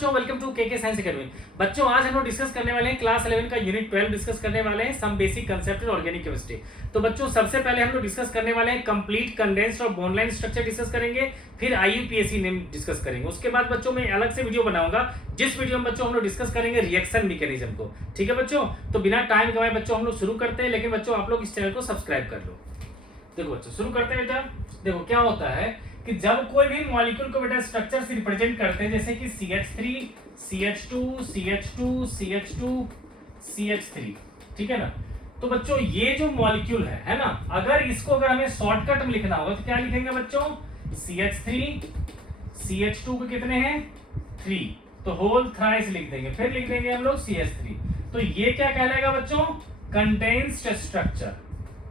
बच्चों, welcome to के science academy. बच्चों, आज हम लोग डिस्कस करने वाले हैं क्लास 11 का यूनिट 12 डिस्कस करने वाले हैं some basic concept in organic chemistry. तो बच्चों, सबसे पहले हम लोग डिस्कस करने वाले हैं कंप्लीट कंडेंस्ड और बोनलाइन स्ट्रक्चर डिस्कस करेंगे, फिर आईयूपीएसी नेम डिस्कस करेंगे। उसके बाद बच्चों मैं अलग से वीडियो बनाऊंगा जिस वीडियो में बच्चों हम लोग डिस्कस करेंगे रिएक्शन मैकेनिज्म को। ठीक है बच्चों, तो बिना टाइम गवाए बच्चों हम लोग शुरू करते हैं। लेकिन बच्चों आप लोग इस चैनल को सब्सक्राइब कर लो। देखो बच्चों, शुरू करते हैं बेटा। देखो क्या होता है कि जब कोई भी मॉलिक्यूल को बेटा स्ट्रक्चर से रिप्रेजेंट करते हैं, जैसे कि CH3 CH2 CH2 CH2 CH3, ठीक है ना। तो बच्चों ये जो मॉलिक्यूल है ना, अगर इसको अगर हमें शॉर्टकट में लिखना होगा तो क्या लिखेंगे बच्चों? CH3 CH2 के कितने हैं? 3, तो होल थ्राइस लिख देंगे। फिर लिख देंगे हम लोग CH3। तो ये क्या कहलाएगा बच्चों? Condensed structure.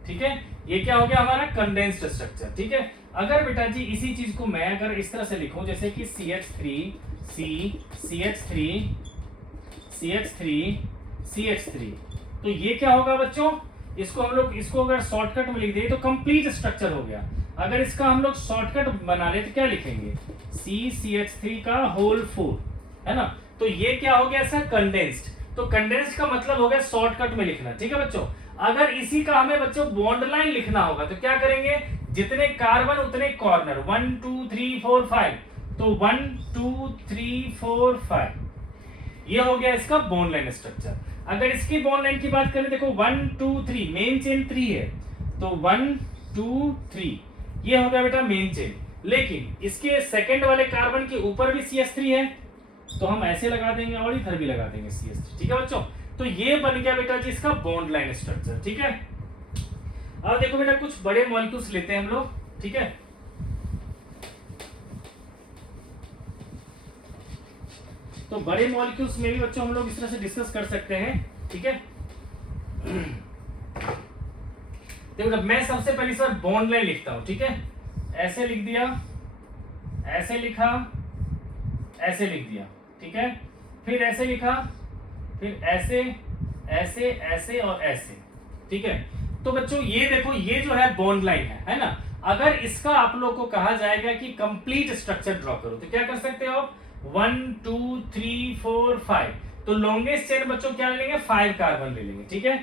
ठीक है, ये क्या हो गया हमारा? Condensed structure. ठीक है, अगर बेटा जी इसी चीज को मैं अगर इस तरह से लिखूं, जैसे कि CH3 CH3 CH3 CH3, तो ये क्या होगा बच्चों? इसको हम लोग इसको अगर शॉर्टकट में लिख दें तो कंप्लीट स्ट्रक्चर हो गया। अगर इसका हम लोग शॉर्टकट बना ले तो क्या लिखेंगे? CH3 का होल 4, है ना। तो ये क्या हो गया सर? कंडेंस्ड। तो कंडेंस्ड का मतलब हो गया शॉर्टकट में लिखना। ठीक है बच्चों, अगर इसी का हमें बच्चों बॉन्ड लाइन लिखना होगा तो क्या करेंगे? जितने कार्बन उतने कॉर्नर, 1 2 3 4 5, तो 1 2 3 4 5, ये हो गया इसका बॉन्ड लाइन स्ट्रक्चर। अगर इसकी बॉन्ड लाइन की बात करें, देखो 1 2 3, मेन चेन 3 है, तो 1 2 3 ये हो गया बेटा मेन चेन। लेकिन इसके सेकंड वाले कार्बन के ऊपर भी CH3 है, तो हम ऐसे लगा देंगे और इधर भी लगा देंगे CH3। ठीक है बच्चों, तो ये बन गया बेटा जी इसका बॉन्ड लाइन स्ट्रक्चर। ठीक है, अब देखो बेटा कुछ बड़े मॉलिक्यूल्स लेते हैं हम लोग। ठीक है, तो बड़े मॉलिक्यूल्स में भी बच्चों हम लोग इस तरह से डिस्कस कर सकते हैं। ठीक है, देखो मैं सबसे पहले सर बॉन्ड लाइन लिखता हूं। ठीक है, ऐसे लिख दिया, ऐसे लिखा, ऐसे लिख दिया। ठीक है, फिर ऐसे लिखा, फिर ऐसे ऐसे ऐसे और ऐसे। ठीक है, तो बच्चों ये देखो, ये जो है बॉन्ड लाइन है ना। अगर इसका आप लोग को कहा जाएगा कि कंप्लीट स्ट्रक्चर ड्रॉ करो तो क्या कर सकते हो आप? 1 2 3 4 5, तो लॉन्गेस्ट चेन बच्चों क्या ले लेंगे? 5 कार्बन ले लेंगे। ठीक है,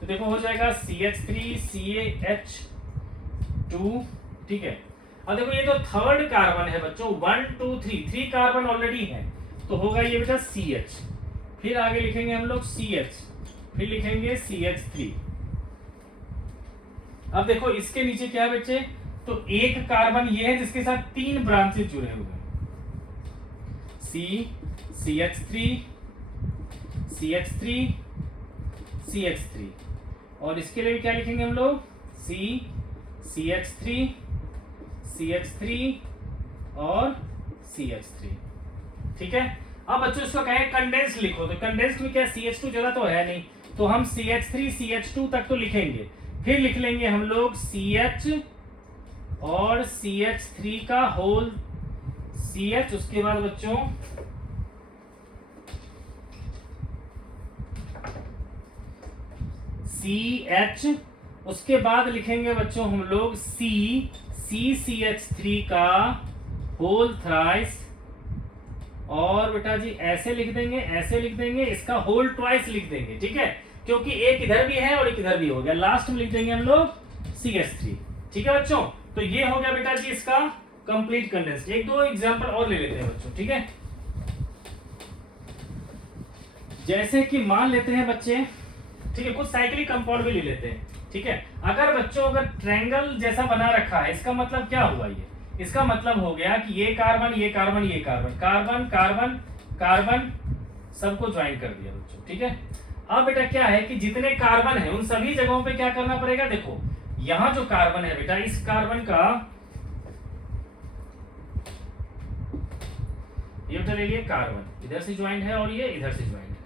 तो देखो हो जाएगा CH3 CH2। ठीक है, अब देखो ये तो थर्ड कार्बन है बच्चों, 1 2 3 कार्बन ऑलरेडी है, तो होगा ये बेटा CH। फिर आगे लिखेंगे हम लोग CH, फिर लिखेंगे CH3। अब देखो इसके नीचे क्या है बच्चे? तो एक कार्बन ये है जिसके साथ 3 ब्रांचेस जुड़े हुए हैं, CH3 CH3 CH3, और इसके लिए क्या लिखेंगे हम लोग? CH3 CH3 और CH3। ठीक है, अब बच्चों इसको कहें कंडेंस्ड लिखो, तो कंडेंस्ड में क्या CH2 जगह तो है नहीं, तो हम CH3 CH2 तक तो लिखेंगे। फिर लिख लेंगे हम लोग CH और CH3 का होल CH, उसके बाद बच्चों CH, उसके बाद लिखेंगे बच्चों हम लोग CH3 का होल थ्राइस, और बेटा जी ऐसे लिख देंगे, ऐसे लिख देंगे, इसका होल ट्वाइस लिख देंगे। ठीक है, क्योंकि एक इधर भी है और एक इधर भी हो गया। लास्ट में लिख देंगे हम लोग CH3। ठीक है बच्चों, तो ये हो गया बेटा जी इसका कंप्लीट कंडेंस्ड। एक दो एग्जांपल और ले लेते हैं बच्चों। ठीक है, जैसे कि मान लेते हैं बच्चे, ठीक है, कुछ साइक्लिक कंपाउंड भी ले लेते हैं। ठीक है, अगर बच्चों अगर ट्रायंगल जैसा बना रखा है, इसका मतलब क्या हुआ? ये इसका मतलब हो गया कि ये कार्बन ये कार्बन ये कार्बन कार्बन कार्बन कार्बन सबको ज्वाइन कर दिया बच्चों। ठीक है, अब बेटा क्या है कि जितने कार्बन है उन सभी जगहों पे क्या करना पड़ेगा? देखो यहां जो कार्बन है बेटा, इस कार्बन का ये बेटा ले लिए कार्बन, इधर से ज्वाइंट है और ये इधर से ज्वाइंट है।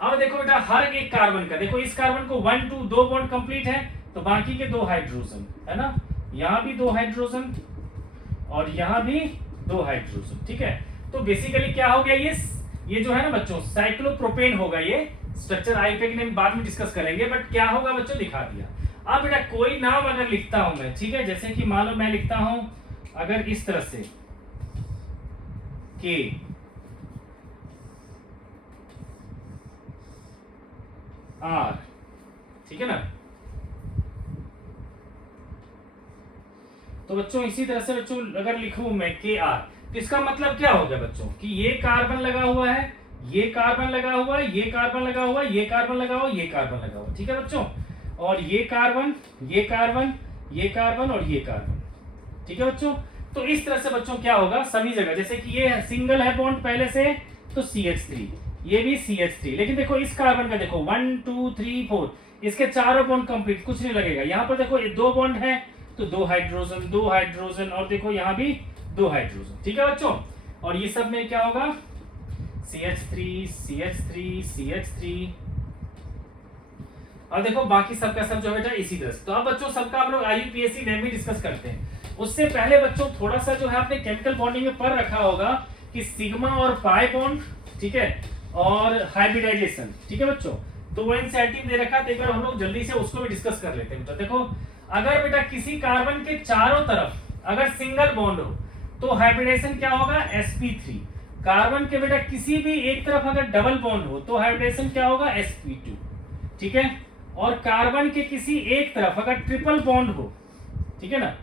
अब देखो बेटा हर एक कार्बन का, देखो इस कार्बन को 1 2 दो बॉन्ड कंप्लीट है, तो बाकी के 2 हाइड्रोजन है ना, यहां भी 2 हाइड्रोजन और यहां भी 2 हाइड्रोजन। ठीक है, तो बेसिकली क्या हो गया? ये जो है ना बच्चों साइक्लोप्रोपेन होगा। ये स्ट्रक्चर आईपीए के बाद में डिस्कस करेंगे, बट क्या होगा बच्चों दिखा दिया। अब बेटा कोई नाम अगर लिखता हूं मैं, ठीक है, जैसे कि मान लो मैं लिखता हूं अगर इस तरह से K आर, ठीक है ना। तो बच्चों इसी तरह से बच्चों अगर लिखूं मैं के आर, तो इसका मतलब क्या हो गया बच्चों कि ये कार्बन लगा हुआ है, ये कार्बन लगा हुआ है, ये कार्बन लगा हुआ है, ये कार्बन लगा हुआ है, ये कार्बन लगा हुआ है, ठीक है बच्चों। और ये कार्बन, ये कार्बन, ये कार्बन और ये कार्बन, ठीक है बच्चों। तो इस तरह से बच्चों क्या होगा सभी जगह, जैसे कि ये सिंगल है बॉन्ड पहले से, तो CH3, ये भी CH3, लेकिन देखो इस कार्बन का देखो 1 2 3 4, इसके चारों बॉन्ड कंप्लीट, कुछ नहीं लगेगा। यहाँ पर देखो ये 2 बॉन्ड है तो 2 हाइड्रोजन, 2 हाइड्रोजन, और देखो यहाँ भी 2 हाइड्रोजन, ठीक है बच्चों। और ये सब में क्या होगा CH3 CH3 CH3, और देखो बाकी सबका सब जो बेटा इसी तरह से। तो अब बच्चों सबका हम लोग IUPAC नेम में डिस्कस करते हैं। उससे पहले बच्चों थोड़ा सा जो है आपने केमिकल बॉन्डिंग में पढ़ रखा होगा कि सिग्मा और पाई बॉन्ड, ठीक है, और हाइब्रिडाइजेशन, ठीक है बच्चों। तो वो एनसीईआरटी में दे रखा है, तो एक बार हम लोग जल्दी से उसको भी डिस्कस कर लेते हैं। बेटा देखो, अगर बेटा किसी कार्बन के चारों तरफ अगर सिंगल बॉन्ड हो तो हाइब्रिडेशन क्या होगा sp3। कार्बन के बेटा किसी भी एक तरफ अगर डबल बॉन्ड हो तो हाइब्रिडेशन क्या होगा sp2, ठीक है। और कार्बन के किसी एक तरफ अगर ट्रिपल बॉन्ड हो, ठीक है ना,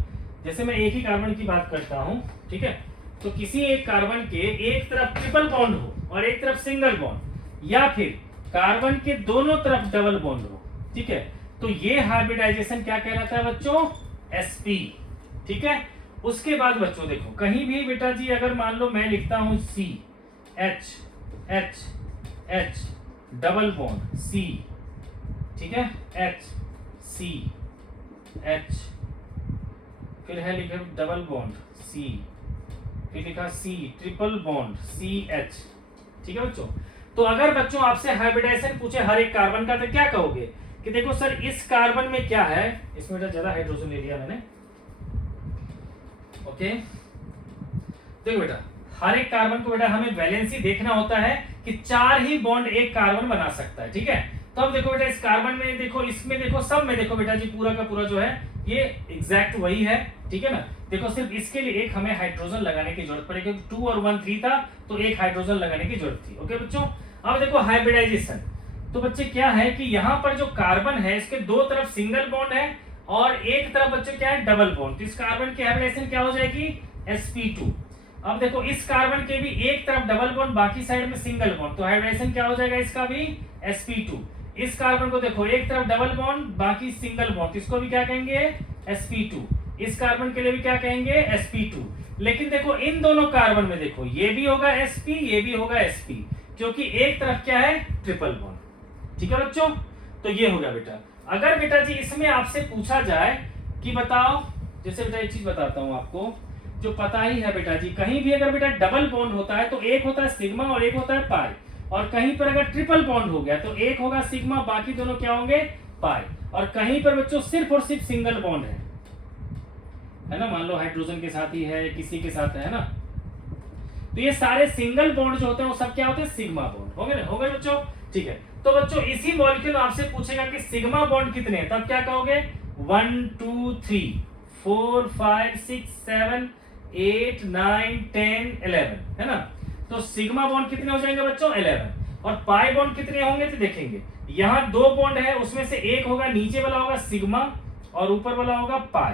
जैसे मैं एक ही कार्बन की बात करता हूं, ठीक है, तो किसी एक कार्बन के एक तरफ ट्रिपल बॉन्ड हो और एक तरफ सिंगल बॉन्ड, या फिर कार्बन के दोनों तरफ डबल बॉन्ड हो, ठीक है, तो ये हाइब्रिडाइजेशन क्या कहलाता है बच्चों sp, ठीक है। उसके बाद बच्चों देखो कहीं भी बेटा जी अगर मान लो मैं लिखता हूं CH H H double bond C, ठीक है, H C H, फिर है लिखे डबल बॉन्ड C, फिर लिखा C ट्रिपल बॉन्ड CH, ठीक है बच्चों। तो अगर बच्चों आपसे हाइब्रिडाइजेशन पूछे हर एक कार्बन का तो क्या कहोगे कि देखो सर इस कार्बन में क्या है, इसमें बेटा ज्यादा हाइड्रोजन ले लिया मैंने, ओके। देखो बेटा हर एक कार्बन को बेटा हमें वैलेंसी देखना होता है कि 4 ही बॉन्ड एक कार्बन बना सकता है, ठीक है। तो अब देखो बेटा इस कार्बन में देखो, इसमें देखो, सब में देखो बेटा जी पूरा का पूरा जो है ये एग्जैक्ट वही है, ठीक है ना। देखो सिर्फ इसके लिए एक हमें हाइड्रोजन लगाने की जरूरत पड़ेगी, 2 और 1 3 था तो एक हाइड्रोजन लगाने की जरूरत थी, ओके बच्चों। अब देखो हाइब्रिडाइजेशन, तो बच्चे क्या है कि यहाँ पर जो कार्बन है इसके दो तरफ सिंगल बॉन्ड है और एक तरफ बच्चे क्या है डबल बॉन्ड, तो इस कार्बन की हाइब्रिडाइजेशन क्या हो जाएगी sp2। अब देखो इस कार्बन के भी एक तरफ डबल बॉन्ड बाकी साइड में सिंगल बॉन्ड, तो हाइब्रिडाइजेशन क्या हो जाएगा इसका भी sp2। इस कार्बन को देखो एक तरफ डबल बॉन्ड बाकी सिंगल बॉन्ड, इसको भी क्या कहेंगे sp2। इस कार्बन के लिए भी क्या कहेंगे sp2। लेकिन देखो इन दोनों कार्बन में देखो ये भी होगा sp, ये भी होगा sp, क्योंकि एक तरफ क्या है ट्रिपल बॉन्ड, ठीक है बच्चों। तो ये हो गया बेटा। अगर बेटा जी इसमें आपसे पूछा जाए कि बताओ, जैसे बेटा एक चीज बताता हूं आपको जो पता ही है बेटा जी, कहीं भी अगर बेटा डबल बॉन्ड होता है तो एक होता है सिग्मा और एक होता है पाई, और कहीं पर अगर ट्रिपल बॉन्ड हो गया तो एक होगा सिग्मा बाकी दोनों क्या होंगे पाई, और कहीं पर बच्चों सिर्फ और सिर्फ सिंगल बॉन्ड है ना, मान लो हाइड्रोजन के साथ ही है, किसी के साथ है ना, तो ये सारे सिंगल बॉन्ड जो होते हैं वो सब क्या होते हैं सिग्मा बॉन्ड, हो गए बच्चों, ठीक है। तो बच्चों इसी मॉलिक्यूल आपसे पूछेगा कि सिग्मा बॉन्ड कितने हैं, तब क्या कहोगे 1 2 3 4 5 6 7 8 9 10 11, है ना। तो सिग्मा बॉन्ड कितने हो जाएंगे बच्चों 11, और पाई बॉन्ड कितने होंगे तो देखेंगे, यहाँ 2 बॉन्ड है उसमें से एक होगा नीचे वाला होगा सिग्मा और ऊपर वाला होगा पाई।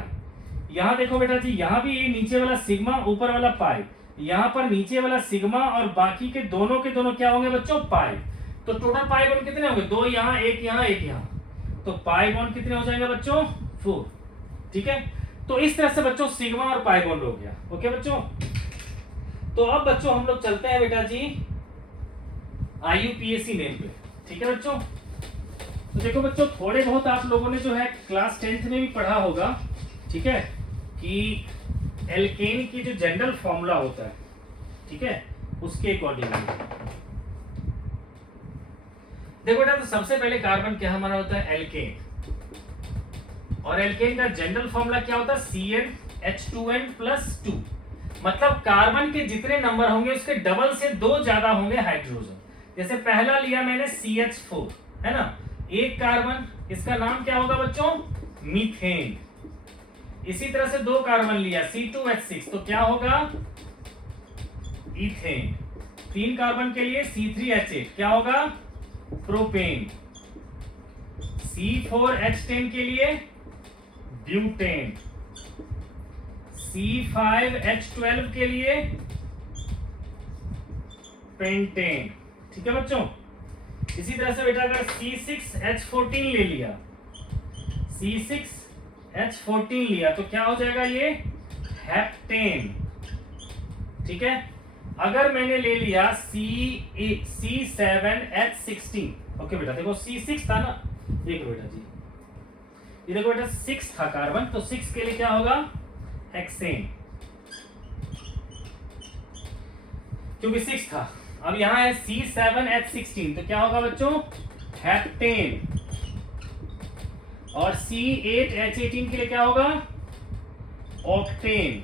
यहाँ देखो बेटा जी यहाँ भी नीचे वाला सिग्मा ऊपर वाला पाई, यहाँ पर नीचे वाला सिग्मा और बाकी के दोनों क्या होंगे बच्चों पाई। तो टोटल पाई बॉन्ड कितने होंगे, 2 यहाँ एक यहाँ एक यहाँ, तो पाई बॉन्ड कितने हो जाएंगे बच्चों 4, ठीक है। तो इस तरह से बच्चों सिग्मा और पाई बॉन्ड हो गया, ओके बच्चों। तो अब बच्चों हम लोग चलते हैं बेटा जी IUPAC नेम पे, ठीक है बच्चों। तो देखो बच्चों थोड़े बहुत आप लोगों ने जो है क्लास 10th में भी पढ़ा होगा, ठीक है, कि एल्केन की जो जनरल फॉर्मूला होता है, ठीक है, उसके अकॉर्डिंग देखो बेटा, तो सबसे पहले कार्बन क्या हमारा होता है एल्केन, और एल्केन का जनरल फॉर्मूला क्या होता है CnH2n+2, मतलब कार्बन के जितने नंबर होंगे उसके डबल से 2 ज्यादा होंगे हाइड्रोजन। जैसे पहला लिया मैंने CH4, है ना, एक कार्बन, इसका नाम क्या होगा बच्चों मीथेन। इसी तरह से 2 कार्बन लिया C2H6, तो क्या होगा इथेन। 3 कार्बन के लिए C3H8, क्या होगा प्रोपेन। C4H10 के लिए ब्यूटेन, C5H12 के लिए पेंटेन। ठीक है बच्चों, इसी तरह से बेटा अगर C6H14 ले लिया, C6H14 लिया तो क्या हो जाएगा ये हेप्टेन। ठीक है, अगर मैंने ले लिया C7H16, ओके बेटा देखो C6 था ना, देखो बेटा जी ये देखो बेटा 6 था कार्बन, तो 6 के लिए क्या होगा हेक्सेन, क्योंकि 6 था। अब यहां है C7H16 तो क्या होगा बच्चों हेप्टेन, और C8H18 के लिए क्या होगा ऑक्टेन,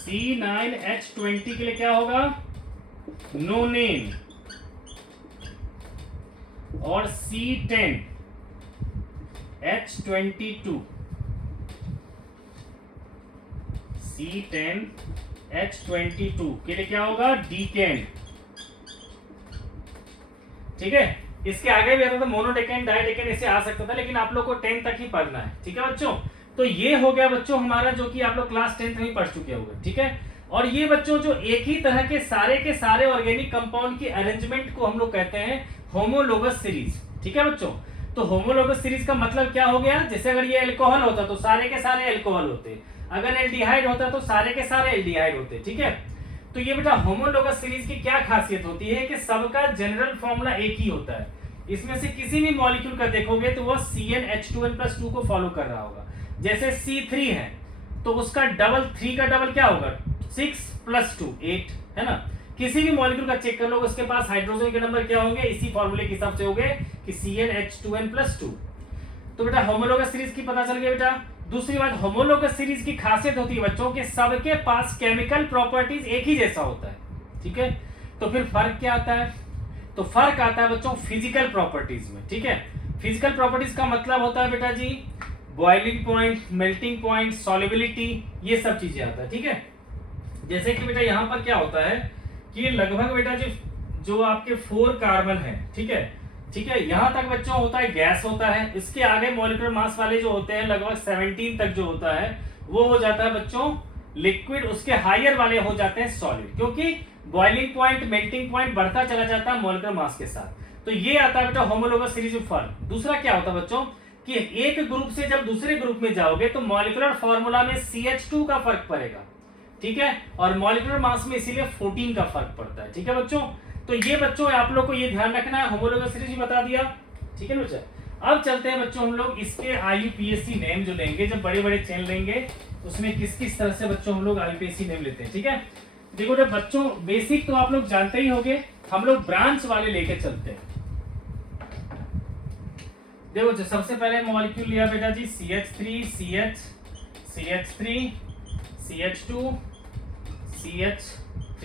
C9H20 के लिए क्या होगा नोनेन, और C10H22 के लिए क्या होगा डीकेन। ठीक है, इसके आगे भी आता था मोनोडेकेन, डाइडेकेन, ऐसे आ सकता था, लेकिन आप लोग को 10 तक ही पढ़ना है। ठीक है बच्चों, तो ये हो गया बच्चों हमारा जो कि आप लोग क्लास 10 में ही पढ़ चुके होंगे। ठीक है, और ये बच्चों जो एक ही तरह के सारे ऑर्गेनिक कंपाउंड की अरेंजमेंट को हम लोग कहते हैं होमोलोगस सीरीज। ठीक है बच्चों, तो होमोलोगस सीरीज का मतलब क्या हो गया, जैसे अगर ये अल्कोहल होता तो सारे के सारे अल्कोहल होते, अगर एल्डिहाइड होता तो सारे के सारे एल्डिहाइड होते। ठीक है, तो ये बेटा होमोलोगस सीरीज की क्या खासियत होती है कि सबका जनरल फॉर्मूला एक ही होता है। इसमें से किसी भी मॉलिक्यूल का देखोगे तो वो CnH2n+2 को फॉलो कर रहा होगा। जैसे C3 है तो उसका डबल 3 का डबल क्या होगा 6 + 2 8 है ना। किसी भी मॉलिक्यूल का चेक कर लो उसके पास हाइड्रोजन के नंबर क्या होंगे, इसी फॉर्मूले के हिसाब से होंगे कि CnH2n+2। तो बेटा होमोलोगस सीरीज की पता चल गया बेटा। दूसरी बात, होमोलोगस सीरीज की खासियत होती है बच्चों के सबके पास केमिकल प्रॉपर्टीज एक ही जैसा होता है। ठीक है, तो फिर फर्क क्या आता है, तो फर्क आता है बच्चों फिजिकल प्रॉपर्टीज में। ठीक है, फिजिकल प्रॉपर्टीज का मतलब होता है बेटा जी boiling point, melting point, solubility, ये सब चीजें आता है। ठीक है, जैसे कि बेटा यहाँ पर क्या होता है कि लगभग बेटा जो आपके 4 कार्बन है, ठीक है, यहाँ तक बच्चों होता है गैस होता है, इसके आगे मॉलिक्यूलर मास वाले जो होते हैं लगभग 17 तक जो होता है वो हो जाता है बच्चों लिक्विड, उसके हायर वाले हो जाते हैं सॉलिड, क्योंकि बॉइलिंग पॉइंट, मेल्टिंग पॉइंट बढ़ता चला जाता है मॉलिक्यूलर मास के साथ। तो ये आता है बेटा होमोलोगस सीरीज में फर्क। दूसरा क्या होता है बच्चों कि एक ग्रुप से जब दूसरे ग्रुप में जाओगे तो मॉलिक्यूलर फॉर्मूला में CH2 का फर्क पड़ेगा। ठीक है, और मॉलिक्यूलर मास में इसीलिए 14 का फर्क पड़ता है। ठीक है बच्चों, तो ये बच्चों आप लोग को ये ध्यान रखना है, होमोलोगस सीरीज भी बता दिया। ठीक है ना बच्चा, अब चलते हैं बच्चों हम लोग इसके IUPAC नेम जो लेंगे, जब बड़े बड़े चेन लेंगे उसमें किस किस तरह से बच्चों हम लोग IUPAC नेम लेते हैं। ठीक है, देखो जब बच्चों बेसिक तो आप लोग जानते ही होंगे, हम लोग ब्रांच वाले लेके चलते हैं। देखो जो सबसे पहले मॉलिक्यूल लिया बेटा जी CH3 CH3 CH2 CH3।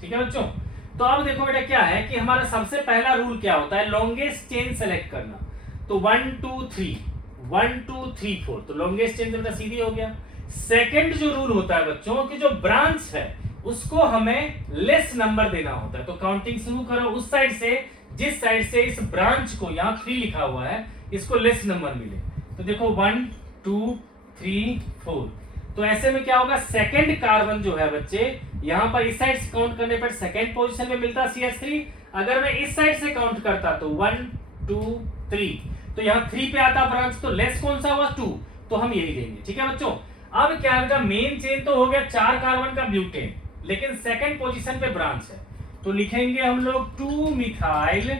ठीक है बच्चों, तो अब देखो बेटा क्या है कि हमारा सबसे पहला रूल क्या होता है, लॉन्गेस्ट चेन सेलेक्ट करना। तो 1 2 3 1 2 3 4, तो लॉन्गेस्ट चेन तो बेटा सीधी हो गया। सेकंड जो रूल होता है बच्चों कि जो ब्रांच है उसको हमें लेस नंबर देना होता है। तो काउंटिंग शुरू करो उस साइड से जिस साइड से इस ब्रांच को, यहाँ 3 लिखा हुआ है, इसको लेस नंबर मिले। तो देखो 1 2 3 4, तो ऐसे में क्या होगा सेकंड कार्बन जो है बच्चे यहाँ पर इस साइड से काउंट करने पर सेकंड पोजीशन में मिलता CH3। अगर मैं इस साइड से काउंट करता तो 1 2 3, तो यहाँ 3 पे आता ब्रांच, तो लेस कौन सा हुआ 2, तो हम यही लेंगे। ठीक है बच्चों, अब क्या होगा मेन चेन तो हो गया 4 कार्बन का ब्यूटेन, लेकिन सेकंड पोजीशन पे ब्रांच है तो लिखेंगे हम लोग 2 मिथाइल।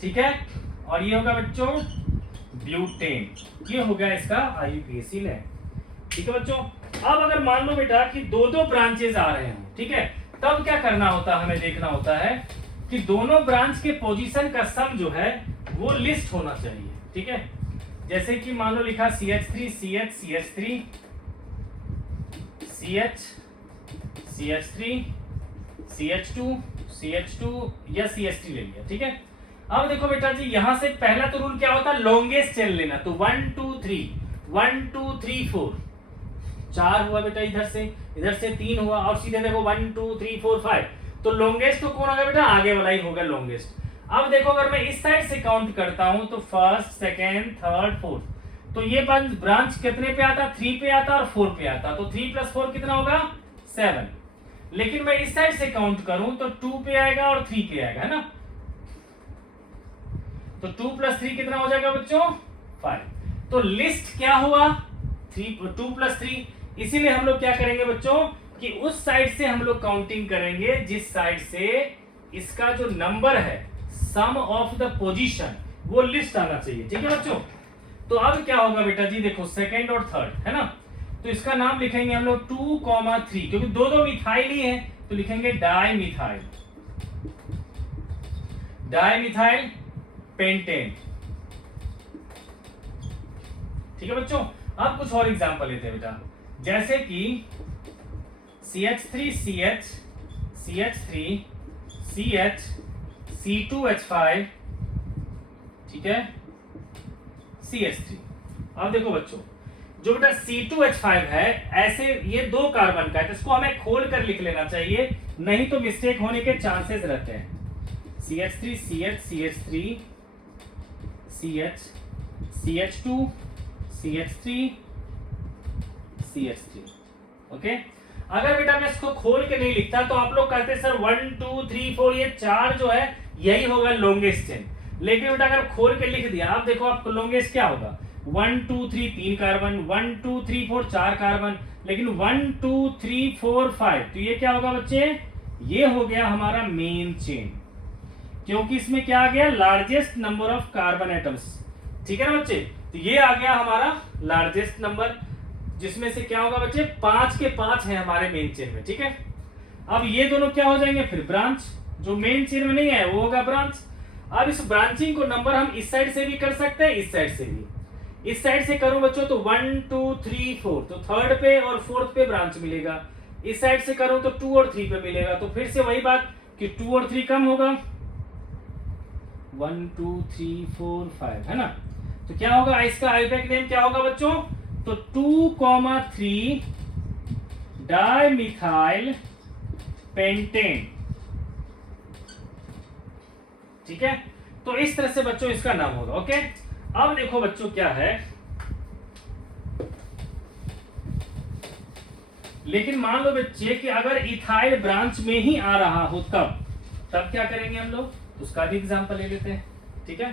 ठीक है, और ये होगा बच्चों ब्यूटेन, ये हो गया इसका IUPAC नेम। ठीक है बच्चों, अब अगर मान लो बेटा कि दो ब्रांचेस आ रहे हैं, ठीक है, तब क्या करना होता है, हमें देखना होता है कि दोनों ब्रांच के पोजीशन का सम जो है वो लिस्ट होना चाहिए। ठीक है, जैसे कि मान लो लिखा CH3 CH CH3 CH CH3 CH2 CH2 या CH3 ले लिया। ठीक है, अब देखो बेटा जी यहां से पहला तो रूल क्या होता है लॉन्गेस्ट चेन लेना। तो 1 2 3 1 2 3 4, 4 हुआ बेटा, इधर से 3 हुआ, और सीधे देखो 1 2 3 4 5, तो लॉन्गेस्ट तो कौन होगा बेटा, आगे वाला ही होगा लॉन्गेस्ट। अब देखो अगर मैं इस साइड से काउंट करता हूं तो फर्स्ट, सेकेंड, थर्ड, फोर्थ, तो ये ब्रांच कितने पे आता? 3 पे आता और 4 पे आता, तो 3 + 4 कितना होगा? 7। लेकिन मैं इस साइड से काउंट करूं तो 2 पे आएगा और 3 पे आएगा, है ना? तो 2 + 3 कितना हो जाएगा बच्चों? 5। तो लिस्ट क्या हुआ? 2 + 3। इसीलिए हम लोग क्या करेंगे बच्चों कि उस साइड से हम लोग काउंटिंग करेंगे जिस साइड से इसका जो नंबर है, सम ऑफ द पोजीशन, वो लिस्ट आना चाहिए। ठीक है बच्चों? तो अब क्या होगा बेटा जी, देखो सेकंड और थर्ड, है ना? तो इसका नाम लिखेंगे हम लोग 2, 3, क्योंकि दो मिथाइल ही है, तो लिखेंगे डाइमिथाइल, डाइमिथाइल पेंटेन। ठीक है बच्चों? अब कुछ और एग्जांपल लेते हैं बेटा, जैसे कि CH3CH, CH3, CH, C2H5, ठीक है, CH3। अब देखो बच्चों, जो बेटा C2H5 है, ऐसे ये 2 कार्बन का है, तो इसको हमें खोल कर लिख लेना चाहिए, नहीं तो मिस्टेक होने के चांसेस रहते हैं। CH3, CH, CH3, CH, CH2, CH3, CH3। Okay? अगर बेटा मैं इसको खोल के नहीं लिखता तो आप लोग कहते सर 1 2 3 4 ये 4 जो है यही होगा लॉन्गेस्ट चेन। लेकिन बेटा अगर खोल के लिख दिया, आप देखो आपको लॉन्गेस्ट क्या होगा? 1 2 3 3 कार्बन, 1 2 3 4 4 कार्बन, लेकिन 1 2 3 4 5, तो ये क्या होगा बच्चे? ये हो गया हमारा मेन चेन, क्योंकि इसमें क्या आ गया? Largest number of carbon atoms. ठीक है ना बच्चे? तो ये आ गया हमारा लार्जेस्ट नंबर, जिसमें से क्या होगा बच्चे? 5 के 5 है हमारे मेन चेन में। ठीक है? अब ये दोनों क्या हो जाएंगे फिर? ब्रांच। जो मेन चेन में नहीं है वो होगा ब्रांच। अब इस ब्रांचिंग को नंबर हम इस साइड से भी कर सकते हैं, इस साइड से भी। इस साइड से करूं बच्चों तो 1 2 3 4, तो थर्ड पे और फोर्थ पे ब्रांच मिलेगा। इस साइड से करूं तो 2 और 3 पे मिलेगा, तो फिर से वही बात कि 2 और 3 कम होगा, 1 2 3 4 5, है ना? तो क्या होगा? इसका आईयूपैक नेम क्या होगा बच्चों? तो 2, 3 डाइमिथाइल पेंटेन। ठीक है? तो इस तरह से बच्चों इसका नाम होगा। ओके? अब देखो बच्चों क्या है, लेकिन मान लो बच्चे कि अगर इथाइल ब्रांच में ही आ रहा हो तब क्या करेंगे हम लोग? उसका भी एग्जांपल ले लेते हैं। ठीक है?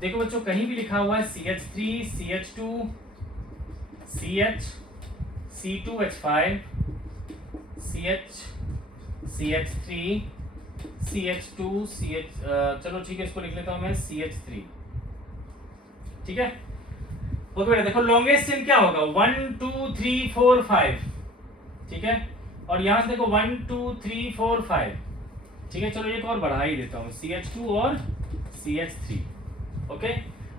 देखो बच्चों, कहीं भी लिखा हुआ है CH3, CH2, CH, C2H5, CH, CH3, CH2, CH, चलो ठीक है, इसको लिख लेता हूं मैं CH3। ठीक है? ओके बेटा, देखो लॉन्गेस्ट चेन क्या होगा? 1 2 3 4 5। ठीक है? और यहां से देखो 1 2 3 4 5। ठीक है? चलो एक और बढ़ा ही देता हूं, CH2 और CH3। ओके?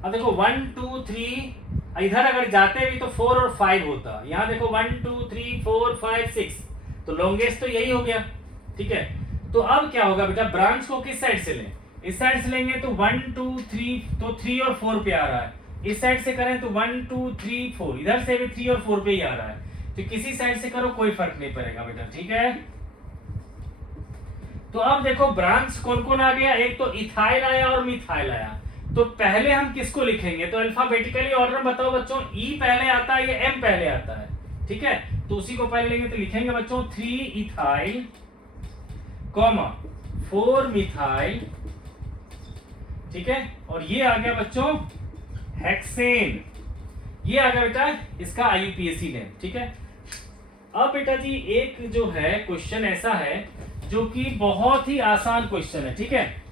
अब देखो 1 2 3, इधर अगर जाते भी तो 4 और 5 होता, यहां देखो 1 2 3 4 5 6, तो लॉन्गेस्ट तो यही हो गया। ठीक है? तो अब क्या होगा बेटा? ब्रांच को किस साइड से लें? इस साइड से लेंगे तो 1 2 3, तो 3 और 4 पे आ रहा है। इस साइड से करें तो 1 2 3 4, इधर से भी 3 और 4 पे ही आ रहा है। तो किसी साइड से करो कोई फर्क नहीं पड़ेगा बेटा। ठीक है? तो अब देखो ब्रांच कौन कौन आ गया? एक तो इथाइल आया और मिथाइल आया। तो पहले हम किसको लिखेंगे? तो अल्फाबेटिकली ऑर्डर बताओ बच्चों, ई पहले आता है या एम पहले आता है? ठीक है? तो उसी को पहले लेंगे, तो लिखेंगे बच्चों 3 इथाइल, 4 मिथाइल। ठीक है? और ये आ गया बच्चों हेक्सेन। ये आ गया बेटा इसका IUPAC नेम। ठीक है? अब बेटा जी एक जो है क्वेश्चन ऐसा है जो कि बहुत ही आसान क्वेश्चन है। ठीक है?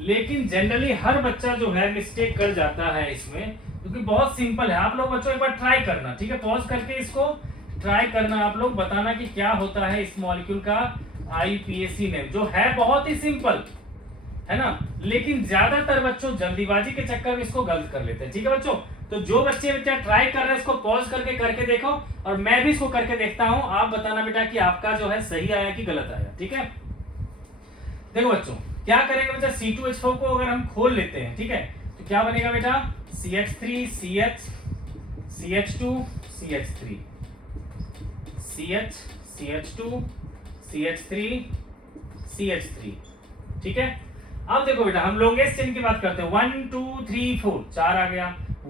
लेकिन जनरली हर बच्चा जो है मिस्टेक कर जाता है इसमें, क्योंकि बहुत सिंपल है। आप लोग बच्चों एक बार ट्राई करना। ठीक है? पॉज करके इसको ट्राई करना, आप लोग बताना कि क्या होता है इस मॉलिक्यूल का IUPAC नेम, जो है बहुत ही सिंपल है ना। लेकिन ज्यादातर बच्चों जल्दीबाजी के चक्कर में इसको गलत कर लेते हैं। ठीक है बच्चों? तो जो बच्चे ट्राई कर रहे हैं इसको पॉज करके देखो, और मैं भी इसको करके देखता हूं। आप बताना बेटा कि आपका जो है सही आया कि गलत आया। ठीक है? देखो बच्चों क्या करेंगे बेटा, C2H4 को अगर हम खोल लेते हैं, ठीक है, तो क्या बनेगा बेटा? CH3 CH, CH2 CH3, CH, CH2 CH3, CH3, ठीक है। अब देखो बेटा हम लॉन्गेस्ट चेन की बात करते हैं। 1 2 3 4 4 आ गया,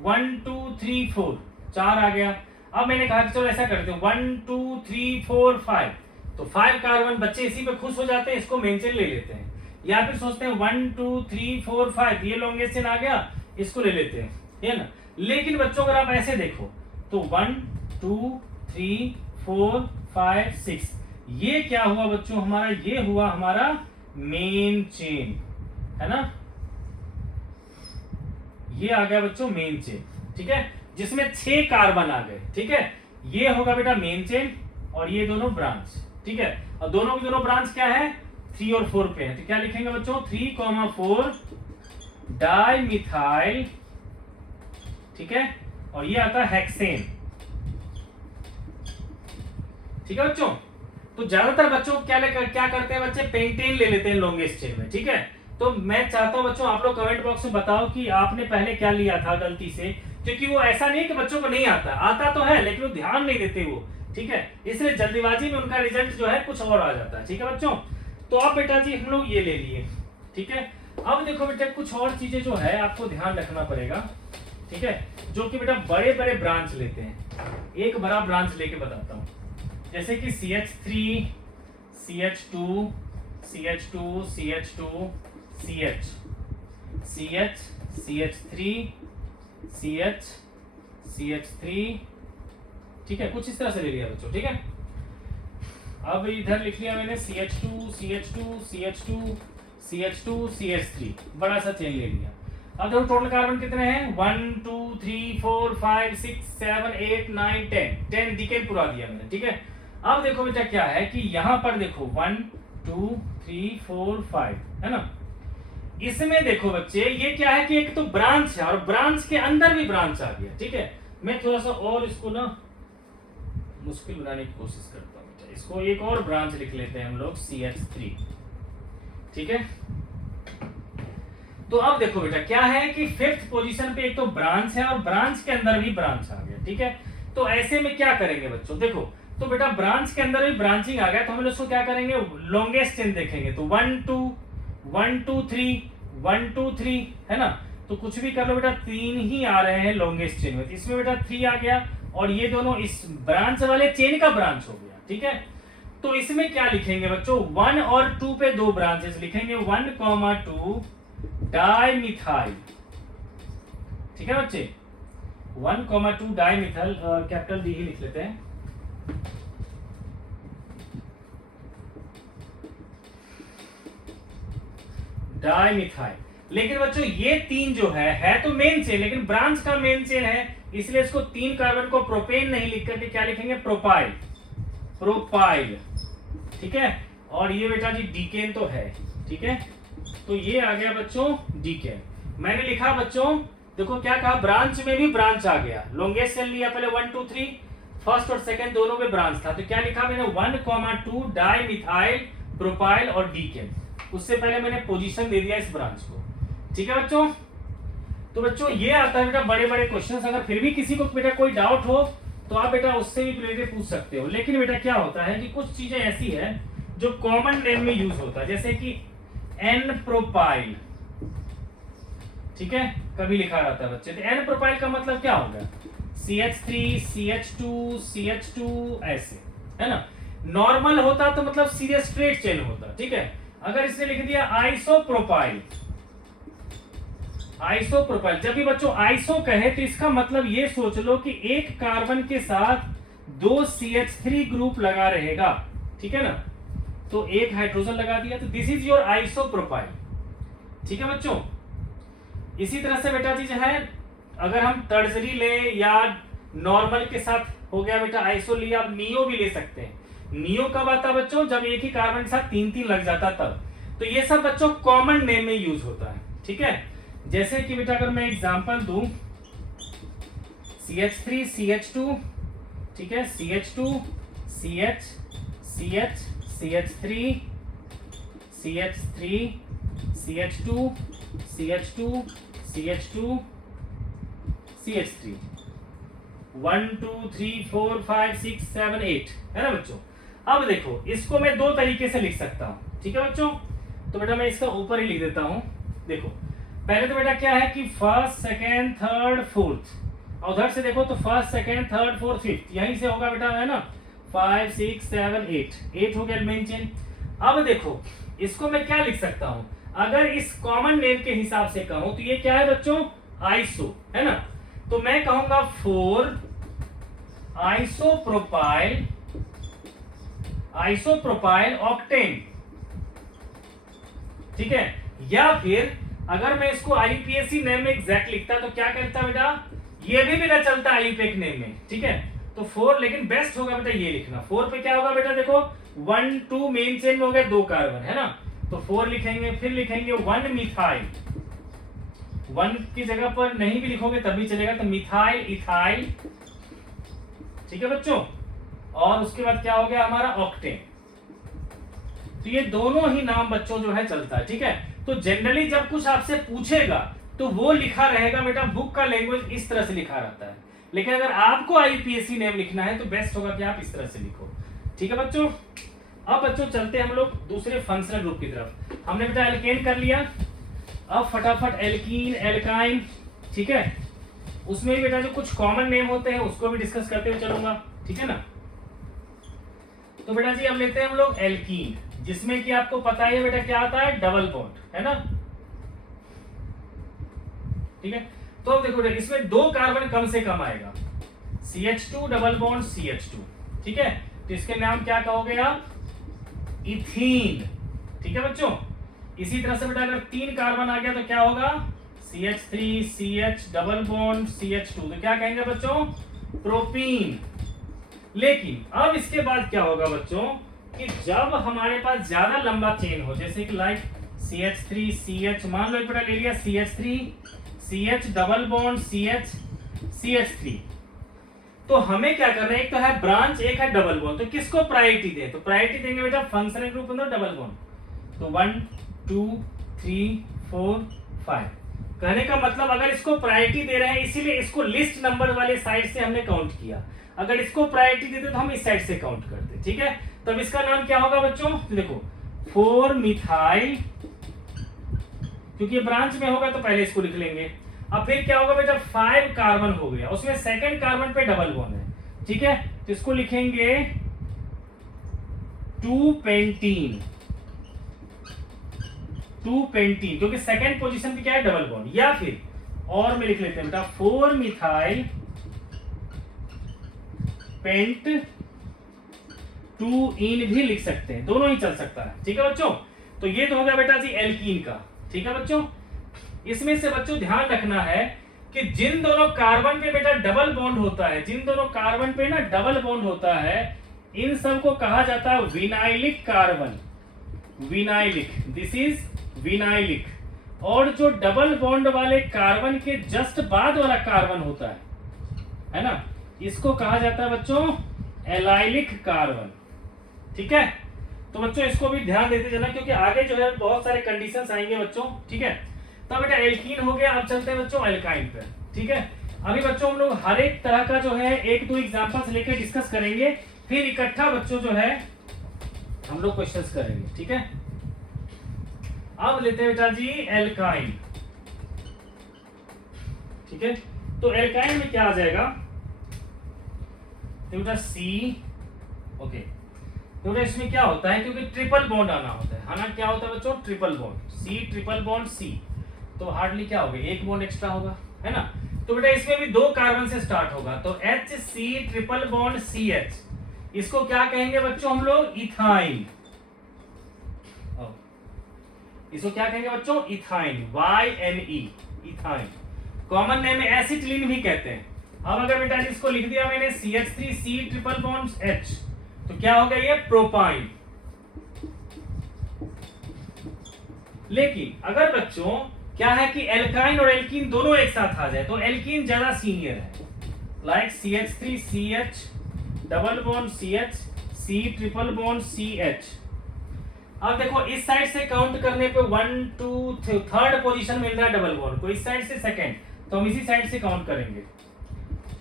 1 2 3 4 4 आ गया। अब मैंने कहा कि चलो ऐसा करते हैं 1 2 3 4 5, तो 5 कार्बन बच्चे इसी पे खुश हो जाते हैं, इसको मेन चेन ले लेते हैं। या फिर सोचते हैं 1 2 3 4 5, ये लॉन्गेस्ट चेन आ गया, इसको ले लेते हैं, है ना। लेकिन बच्चों अगर आप ऐसे देखो तो 1 2 3 4 5 6, ये क्या हुआ बच्चों हमारा, ये हुआ हमारा मेन चेन, है ना। ये आ गया बच्चों मेन चेन, ठीक है, जिसमें 6 कार्बन आ गए, ठीक है। ये होगा बेटा मेन चेन और ये दोनों ब्रांच, ठीक है। और दोनों की दोनों ब्रांच क्या है, 3 और 4 पे है, तो क्या लिखेंगे बच्चों 3,4 डाई मिथाइल, ठीक है। और ये आता है हेक्सेन, ठीक है बच्चों। तो ज्यादातर बच्चों क्या करते हैं बच्चे, पेंटेन ले लेते हैं लॉन्गेस्ट चेन में, ठीक है। तो मैं चाहता हूं बच्चों आप लोग कमेंट बॉक्स में बताओ कि आपने पहले क्या लिया था गलती से, क्योंकि वो ऐसा नहीं है कि बच्चों को नहीं आता, आता तो है लेकिन वो ध्यान नहीं देते वो, ठीक है। इसलिए जल्दीबाजी में उनका रिजल्ट जो है कुछ और आ जाता है, ठीक है बच्चों। तो अब बेटा जी हम लोग ये ले लिए, ठीक है। अब देखो बेटा कुछ और चीजें जो है आपको ध्यान रखना पड़ेगा, ठीक है, जो कि बेटा बड़े बड़े ब्रांच लेते हैं। एक बड़ा ब्रांच लेके बताता हूं, जैसे कि CH3 CH2 CH2 CH2 CH CH CH3 CH CH3, ठीक है, कुछ इस तरह से ले लिया बच्चों, ठीक है। अब इधर लिख लिया मैंने CH2 CH2 CH2 CH2 CH3, बड़ा सा चेन ले लिया। अब देखो टोटल कार्बन कितने हैं, 1 2 3 4 5 6 7 8 9 10 डिकेड पूरा दिया मैंने, ठीक है। अब देखो बेटा क्या है कि यहां पर देखो 1 2 3 4 5, है ना। इसमें देखो बच्चे ये क्या है कि एक तो ब्रांच है और ब्रांच के अंदर भी ब्रांच आ गया, ठीक है। मैं थोड़ा सा और इसको ना मुश्किल बनाने की कोशिश करता हूँ बेटा, इसको एक और ब्रांच लिख लेते हैं हम लोग CH3, ठीक है। तो अब देखो बेटा क्या है कि 5th पोजीशन पे एक तो ब्रांच है और ब्रांच के अंदर भी ब्रांच आ गया, ठीक है। तो ऐसे में क्या करेंगे बच्चों, देखो तो बेटा ब्रांच के अंदर भी ब्रांचिंग आ गया, तो हम लोग उसको क्या करेंगे, लॉन्गेस्ट चेन देखेंगे। तो 1 2 1 2 3 1 2 3, है ना। तो कुछ भी कर लो बेटा 3 ही आ रहे हैं लॉन्गेस्ट चेन में, तो इसमें बेटा 3 आ गया और ये दोनों इस ब्रांच वाले चेन का ब्रांच हो गया, ठीक है। तो इसमें क्या लिखेंगे बच्चों, 1 और 2 पे दो ब्रांचेस लिखेंगे, 1,2 डाई मिथाइल, ठीक है बच्चे, 1,2 डाई मिथाइल, कैपिटल डी ही लिख लेते हैं। डाई मिथाइल, लेकिन बच्चों ये 3 जो है तो मेन चेन, लेकिन ब्रांच का मेन चेन है, इसलिए इसको 3 कार्बन को प्रोपेन नहीं लिख करके क्या लिखेंगे, प्रोपाइल, प्रोपाइल, ठीक है। और ये बेटा जी डीकेन तो है, ठीक है। तो ये आ गया बच्चों डीकेन। मैंने लिखा बच्चों, देखो क्या कहा, ब्रांच में भी ब्रांच आ गया, लॉन्गेस्ट चेन लिया पहले 1 2 3, फर्स्ट और सेकंड दोनों में ब्रांच था, तो क्या लिखा मैंने 1,2 डाई मिथाइल प्रोपाइल और डीकेन। उससे पहले मैंने पोजीशन दे दिया इस ब्रांच को, ठीक है बच्चों। तो बच्चों ये आता है बेटा बड़े बड़े क्वेश्चंस, अगर फिर भी किसी को बेटा कोई डाउट हो तो आप बेटा उससे भी रिलेटेड पूछ सकते हो। लेकिन बेटा क्या होता है कि कुछ चीजें ऐसी है जो कॉमन नेम में यूज होता है, जैसे कि एन प्रोपाइल, ठीक है, कभी लिखा रहता है बच्चे। तो एन प्रोपाइल का मतलब क्या होगा, CH3 CH2 CH2 ऐसे, है ना। नॉर्मल होता तो मतलब सीधे स्ट्रेट चेन होता, ठीक है। अगर इसने लिख दिया आइसोप्रोपाइल, आइसोप्रोपाइल, जब भी बच्चों आइसो कहे तो इसका मतलब ये सोच लो कि एक कार्बन के साथ 2 CH3 ग्रुप लगा रहेगा, ठीक है ना। तो एक हाइड्रोजन लगा दिया, तो दिस इज योर आइसोप्रोपाइल, ठीक है बच्चों। इसी तरह से बेटा जी जो है, अगर हम टर्जरी ले या नॉर्मल के साथ हो गया बेटा आइसो लिया, आप नियो भी ले सकते हैं। नियो कब आता बच्चों, जब एक ही कार्बन के साथ 3-3 लग जाता तब। तो ये सब बच्चों कॉमन नेम में यूज होता है, ठीक है। जैसे कि बेटा अगर मैं एग्जांपल दूं, CH3 CH2, ठीक है, CH2 CH CH CH3 CH3 CH2 CH2 CH2 CH3, 1 2 3 4 5 6 7 8, है ना बच्चों। अब देखो इसको मैं दो तरीके से लिख सकता हूं, ठीक है बच्चों। तो बेटा मैं इसका ऊपर ही लिख देता हूं। देखो पहले तो बेटा क्या है कि फर्स्ट सेकेंड थर्ड फोर्थ, और उधर से देखो तो first second third fourth fifth, यहीं से होगा बेटा, है ना, 5 6 7 8 हो गया मेन चेन। अब देखो इसको मैं क्या लिख सकता हूं, अगर इस कॉमन नेम के हिसाब से कहूं तो ये क्या है बच्चों, आइसो, है ना। तो मैं कहूंगा 4 आइसोप्रोपाइल ऑक्टेन, ठीक है। या फिर अगर मैं इसको आईयूपीएसी नेम में एग्जैक्ट लिखता तो क्या कहता बेटा, ये भी मेरा चलता आईयूपीएक नेम में, ठीक है। तो 4, लेकिन बेस्ट होगा बेटा ये लिखना। 4 पे क्या होगा बेटा, देखो 1 2 मेन चेन में हो गए 2 कार्बन, है ना, तो 4 लिखेंगे, फिर लिखेंगे 1 मिथाइल, 1 की जगह पर नहीं भी लिखोगे तब भी चलेगा, तो मिथाइल इथाइल, ठीक है बच्चों। और उसके बाद क्या हो गया हमारा, ऑक्टेन। तो ये दोनों ही नाम बच्चों जो है चलता है, ठीक है। तो जनरली जब कुछ आपसे पूछेगा तो वो लिखा रहेगा बेटा, बुक का लैंग्वेज इस तरह से लिखा रहता है, लेकिन अगर आपको आईयूपीएसी नेम लिखना है तो बेस्ट होगा कि आप इस तरह से लिखो, ठीक है बच्चों। अब बच्चों चलते हैं हम लोग दूसरे फंक्शनल ग्रुप की तरफ। हमने बेटा एल्केन कर लिया, अब फटाफट एल्कीन, एल्काइन, ठीक है, उसमें भी बेटा जो कुछ कॉमन नेम होते हैं उसको भी डिस्कस करते हुए चलूंगा, ठीक है ना। तो बेटा जी अब लेते हैं हम लोग एल्कीन, जिसमें कि आपको पता ही है बेटा क्या आता है, डबल बॉन्ड, है ना, ठीक है। तो अब देखो इसमें 2 कार्बन कम से कम आएगा, CH2 डबल बॉन्ड CH2, ठीक है। तो इसके नाम क्या कहोगे आप, इथीन, ठीक है बच्चों। इसी तरह से बेटा अगर 3 कार्बन आ गया तो क्या होगा, CH3 CH double bond CH2, तो क्या कहेंगे बच्चों, प्रोपीन। लेकिन अब इसके बाद क्या होगा बच्चों, कि जब हमारे पास ज्यादा लंबा चेन हो, जैसे कि लाइक CH3 CH, मान लो एक बेटा ले लिया CH3 CH double bond CH CH3, तो हमें क्या करना है, एक तो है ब्रांच, एक है डबल बॉन्ड, तो किसको प्रायोरिटी दें, तो प्रायोरिटी देंगे बेटा फंक्शनल ग्रुप अंदर डबल बॉन्ड। तो 1 2 3 4 5, कहने का मतलब अगर इसको प्रायोरिटी दे रहे हैं इसीलिए इसको लिस्ट नंबर वाले साइड से हमने काउंट किया, अगर इसको प्रायोरिटी देते तो हम इस साइड से काउंट करते, ठीक है। तब इसका नाम क्या होगा बच्चों, देखो 4 मिथाइल, क्योंकि ये ब्रांच में होगा तो पहले इसको लिख लेंगे। अब फिर क्या होगा बेटा, 5 कार्बन हो गया, उसमें सेकंड कार्बन पे डबल बॉन्ड है, ठीक है, तो इसको लिखेंगे 2 पेंटीन, क्योंकि सेकंड पोजीशन पे क्या है, डबल बॉन्ड। या फिर और में लिख लेते हैं बेटा 4 मिथाइल पेंट 2 इन भी लिख सकते हैं, दोनों ही चल सकता है, ठीक है बच्चों। तो ये तो हो गया बेटा जी एल्कीन का, ठीक है बच्चों। इसमें से बच्चों ध्यान रखना है कि जिन दोनों कार्बन पे बेटा डबल बॉन्ड होता है, जिन दोनों कार्बन पे ना डबल बॉन्ड होता है, इन सब को कहा जाता है vinylic carbon, vinylic, this is vinylic. और जो डबल बॉन्ड वाले कार्बन के जस्ट बाद वाला कार्बन होता है ना, इसको कहा जाता है बच्चों एलाइलिक कार्बन, ठीक है। तो बच्चों इसको भी ध्यान देते जाना, क्योंकि आगे जो है बहुत सारे कंडीशंस आएंगे बच्चों, ठीक है। तो बेटा एल्कीन हो गया, अब चलते हैं बच्चों एल्काइन पे, ठीक है। अभी बच्चों हम लोग हर एक तरह का जो है 1-2 एग्जांपल्स लेकर डिस्कस करेंगे, फिर इकट्ठा बच्चों जो है हम लोग क्वेश्चंस करेंगे, ठीक है। अब लेते हैं बेटा जी एल्काइन, ठीक है। तो एल्काइन में क्या आ जाएगा, तो बेटा C, ओके। तो बेटा इसमें क्या होता है, क्योंकि ट्रिपल बॉन्ड आना होता है ना, क्या होता है बच्चों, triple bond, C triple bond C, तो हार्डली क्या होगा, 1 बॉन्ड एक्स्ट्रा होगा, है ना। तो बेटा इसमें भी 2 कार्बन से स्टार्ट होगा, तो HC ट्रिपल बॉन्ड CH, इसको क्या कहेंगे बच्चों हम लोग, इथाइन। इसको क्या कहेंगे बच्चों, ethyne, YNE, ethyne. Common name में एसिटिलीन भी कहते हैं। अब अगर बेटा इसको लिख दिया मैंने CH3C ट्रिपल बॉन्ड H, तो क्या हो गया ये, प्रोपाइन। लेकिन अगर बच्चों क्या है कि एल्काइन और एल्कीन दोनों एक साथ आ जाए तो एल्कीन ज्यादा सीनियर है, like CH3CH double bond CH C triple bond CH। अब देखो इस साइड से काउंट करने पे 1 2 थर्ड पोजीशन मिल रहा है डबल बॉन्ड को, इस साइड से सेकंड, तो हम इसी साइड से काउंट करेंगे,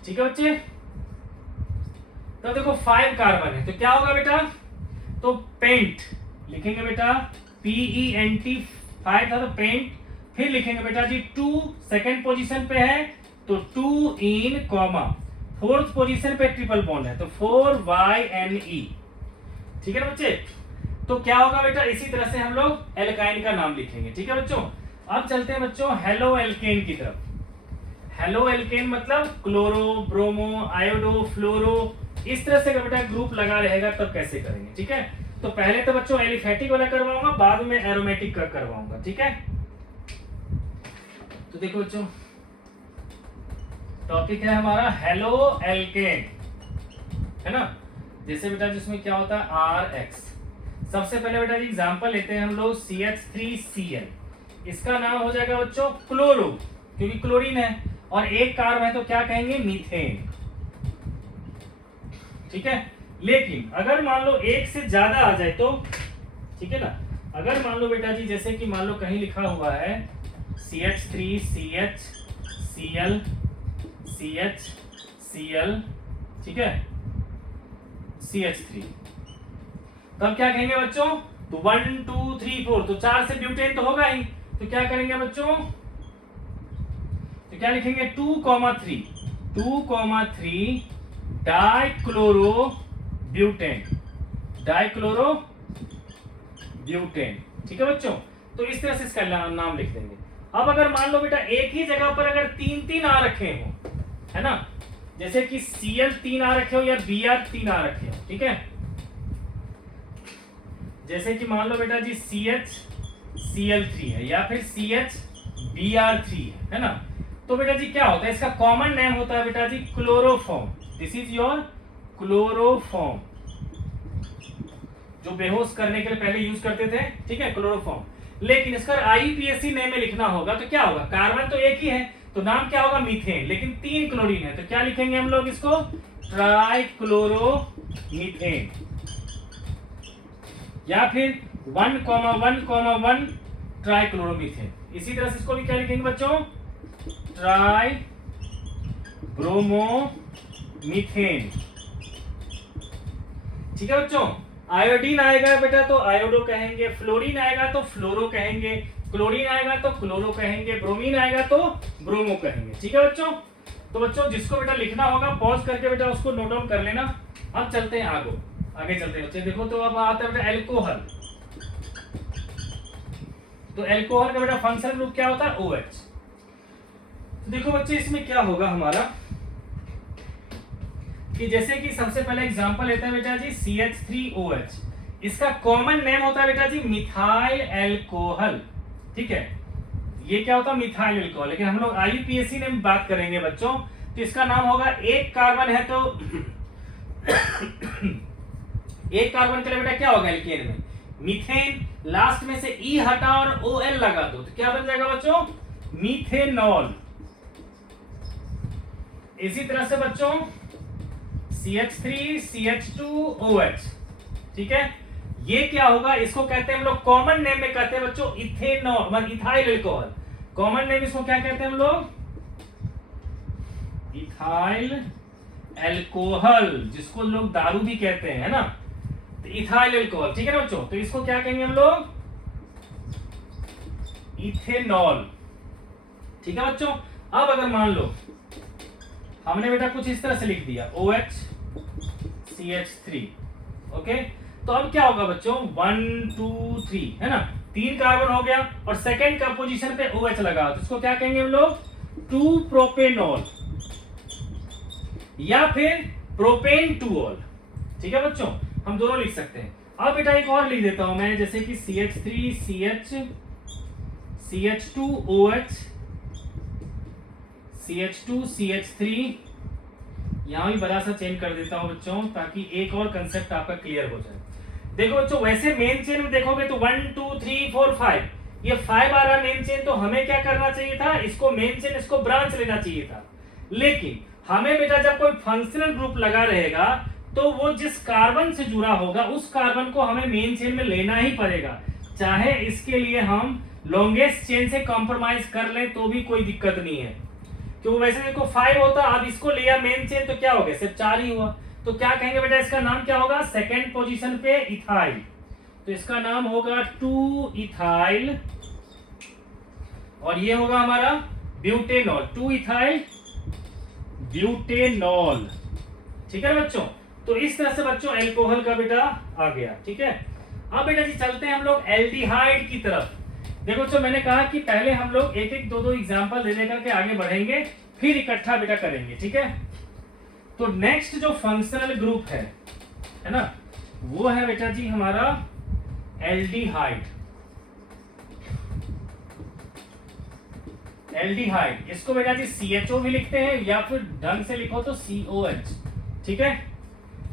ठीक है बच्चे। तो देखो 5 कार्बन है, तो क्या होगा बेटा, तो पेंट लिखेंगे बेटा PENT 5 था तो पेंट, फिर लिखेंगे बेटा जी 2 सेकंड पोजीशन पे है तो 2 इन कॉमा, फोर्थ पोजीशन पे ट्रिपल बॉन्ड है तो 4YNE। ठीक है ना बच्चे, तो क्या होगा बेटा, इसी तरह से हम लोग एल्काइन का नाम लिखेंगे। ठीक है बच्चों, अब चलते हैं बच्चों हेलो एल्केन की तरफ। हेलो एल्केन मतलब क्लोरो, ब्रोमो, आयोडो, फ्लोरो, इस तरह से बेटा ग्रुप लगा रहेगा तब कैसे करेंगे। ठीक है, तो पहले तो बच्चों एलिफेटिक वाला करवाऊंगा, बाद में एरोमेटिक का करवाऊंगा। ठीक है, तो देखो बच्चों टॉपिक है हमारा हेलो एल्केन, है ना। जैसे बेटा जिसमें क्या होता है RX। सबसे पहले बेटा जी एग्जांपल लेते हैं हम लोग CH3Cl, इसका नाम हो जाएगा बच्चों क्लोरो, क्योंकि क्लोरीन है और एक कार्बन है तो क्या कहेंगे, मीथेन। ठीक है, लेकिन अगर मान लो एक से ज्यादा आ जाए तो, ठीक है ना, अगर मान लो बेटा जी जैसे कि मान लो कहीं लिखा हुआ है CH3CH Cl CH Cl, ठीक है, CH3, तब क्या कहेंगे बच्चों, तो 1 2 3 4, तो 4 से ब्यूटेन तो होगा ही, तो क्या करेंगे बच्चों, तो क्या लिखेंगे 2,3 डाइक्लोरो ब्यूटेन, डाइक्लोरो ब्यूटेन। ठीक है बच्चों, तो इस तरह से इसका नाम लिख देंगे। अब अगर मान लो बेटा एक ही जगह पर अगर 3 आ रखे हो, है ना, जैसे कि Cl 3 आ रखे हो या Br 3 आ रखे हो, ठीक है, जैसे कि मान लो बेटा जी CH Cl3 है या फिर CH Br3 है ना, तो बेटा जी क्या होता है, इसका कॉमन नेम होता है बेटा जी chloroform. This is your chloroform, जो बेहोश करने के लिए पहले यूज करते थे। ठीक है, क्लोरोफॉर्म। लेकिन इसका IUPAC नेम में लिखना होगा तो क्या होगा, कार्बन तो एक ही है तो नाम क्या होगा, मीथेन, लेकिन 3 क्लोरीन है तो क्या लिखेंगे हम लोग इसको, ट्राइक्लोरोमीथेन, या फिर 1,1,1 ट्राइक्लोरोमीथेन। इसी तरह से इसको भी क्या लिखेंगे बच्चों, ट्राई ब्रोमोमीथेन। ठीक है बच्चों, आयोडीन आएगा बेटा तो आयोडो कहेंगे, फ्लोरीन आएगा तो फ्लोरो कहेंगे, क्लोरीन आएगा तो क्लोरो कहेंगे, ब्रोमीन आएगा तो ब्रोमो कहेंगे। ठीक है बच्चों, तो बच्चों जिसको बेटा लिखना होगा पॉज करके बेटा उसको नोट डाउन कर लेना। अब चलते हैं आगे चलते हैं बच्चे। देखो तो अब आता है बेटा एल्कोहल। तो एल्कोहल का बेटा फंक्शनल ग्रुप क्या होता है, OH। तो देखो बच्चे इसमें क्या होगा हमारा, कि जैसे कि सबसे पहले एग्जांपल लेते हैं बेटा जी CH3OH, इसका कॉमन नेम होता है बेटा जी मिथाइल एल्कोहल। ठीक है, ये क्या होता है, मिथाइल एल्कोहल, लेकिन हम लोग IUPAC में बात करेंगे बच्चों, तो इसका नाम होगा, एक कार्बन है तो एक कार्बन के लिए बेटा क्या होगा एल्केन में, मीथेन, लास्ट में से E हटा और OL लगा दो तो क्या बन जाएगा बच्चों, मीथेनॉल। इसी तरह से बच्चों CH3CH2OH, ठीक है, ये क्या होगा, इसको कहते हैं हम लोग कॉमन नेम में कहते हैं बच्चों इथेनॉल, मतलब इथाइल एल्कोहल। कॉमन नेम इसको क्या कहते हैं हम लोग, इथाइल एल्कोहल, जिसको लोग दारू भी कहते हैं, है ना, तो इथाइल एल्कोहल। ठीक है ना बच्चों, तो इसको क्या कहेंगे हम लोग, इथेनॉल। ठीक है बच्चों, अब अगर मान लो हमने बेटा कुछ इस तरह से लिख दिया OH CH3, ओके, तो अब क्या होगा बच्चों 1 2 3, है ना, 3 कार्बन हो गया और सेकेंड का पोजीशन पे OH लगा, तो इसको क्या कहेंगे हम लोग, 2 प्रोपेनॉल या फिर प्रोपेन 2ऑल। ठीक है बच्चों, हम दोनों लिख सकते हैं। अब बेटा एक और लिख देता हूं मैं, जैसे कि CH2OH CH2CH3, यहां भी बड़ा सा चेंज कर देता हूं बच्चों ताकि एक और कंसेप्ट आपका क्लियर हो जाए। देखो बच्चों, वैसे मेन चेन में देखोगे तो 1 2 3 4 5, ये 5 आ रहा मेन चेन, तो हमें क्या करना चाहिए था, इसको मेन चेन, इसको ब्रांच लेना चाहिए था। लेकिन हमें बेटा जब कोई फंक्शनल ग्रुप लगा रहेगा तो वो जिस कार्बन से जुड़ा होगा उस कार्बन को हमें मेन चेन में लेना ही पड़ेगा, चाहे इसके लिए हम लॉन्गेस्ट चेन से कॉम्प्रोमाइज कर लें तो भी कोई दिक्कत नहीं है। क्योंकि वैसे देखो 5 होता, अब इसको लिया मेन चेन तो क्या हो गया, सिर्फ 4 ही हुआ, तो क्या कहेंगे बेटा, इसका नाम क्या होगा, सेकेंड पोजीशन पे इथाइल, तो इसका नाम होगा 2 इथाइल और ये होगा हमारा ब्यूटेनॉल, 2 इथाइल ब्यूटेनॉल। ठीक है बच्चों, तो इस तरह से बच्चों एल्कोहल का बेटा आ गया। ठीक है, अब बेटा जी चलते हैं हम लोग एल्डिहाइड की तरफ। देखो बच्चों, मैंने कहा कि पहले हम लोग एक एक दो एग्जांपल दे देकर के आगे बढ़ेंगे, फिर इकट्ठा बेटा करेंगे। ठीक है, तो नेक्स्ट जो फंक्शनल ग्रुप है ना, वो है बेटा जी हमारा एल्डिहाइड। एल्डिहाइड, इसको बेटा जी CHO भी लिखते हैं या फिर ढंग से लिखो तो COH। ठीक है,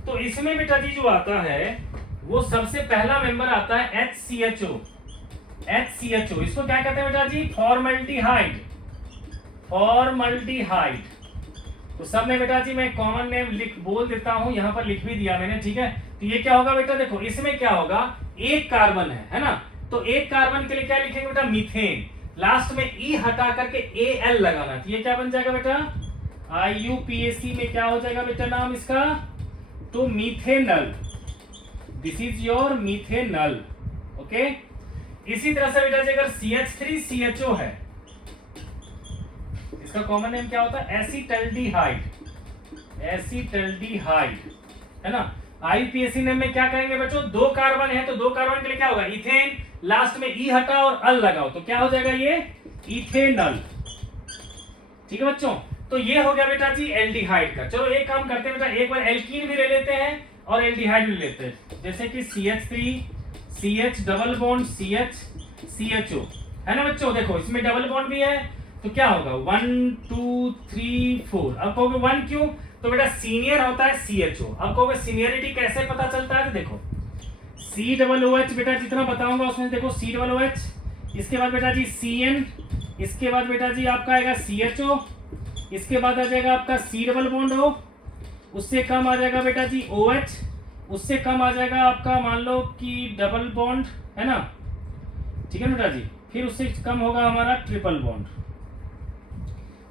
तो इसमें बेटा जी जो आता है वो सबसे पहला मेंबर आता है HCHO। HCHO इसको क्या कहते हैं बेटा जी? फॉर्मल्डिहाइड। फॉर्मल्डिहाइड, तो सब में बेटा जी मैं कॉमन नेम बोल देता हूं, यहां पर लिख भी दिया मैंने। ठीक है, तो ये क्या होगा बेटा, देखो इसमें क्या होगा, एक कार्बन है ना, तो एक कार्बन के लिए क्या लिखेंगे बेटा? मीथेन। लास्ट में ई हटा करके AL लगाना, तो ये क्या बन जाएगा बेटा? IUPAC में क्या हो जाएगा बेटा नाम इसका? तो methanal. This is your methanal. Okay, इसी तरह से बेटा जी अगर CH3CHO है, इसका कॉमन नेम क्या होता है? एसिटल्डिहाइड। एसिटल्डिहाइड है ना। IUPAC नेम में क्या कहेंगे बच्चों? दो कार्बन है तो दो कार्बन के लिए क्या होगा? इथेन। लास्ट में ई हटाओ और अल लगाओ, तो क्या हो जाएगा? ये इथेनल। ठीक है बच्चों, तो ये हो गया बेटा जी एल्डिहाइड का। चलो एक काम करते हैं बेटा, एक बार एल्कीन भी ले लेते हैं और एल्डिहाइड भी लेते हैं, जैसे कि CH3 CH double bond CH CHO है ना बच्चों। देखो इसमें डबल बॉन्ड भी है, तो क्या होगा? 1 2 3 4। अब कहोगे 1 क्यों? तो बेटा सीनियर होता है CHO। अब कहोगे सीनियरिटी कैसे पता चलता है? तो देखो COOH बेटा जितना बताऊंगा उसमें देखो COOH, इसके बाद बेटा जी CN, इसके बाद बेटा जी आपका आएगा CHO, इसके बाद आ जाएगा आपका C डबल बॉन्ड O, उससे कम आ जाएगा बेटा जी OH, उससे कम आ जाएगा आपका मान लो कि डबल बॉन्ड है ना। ठीक है बेटा जी, फिर उससे कम होगा हमारा ट्रिपल बॉन्ड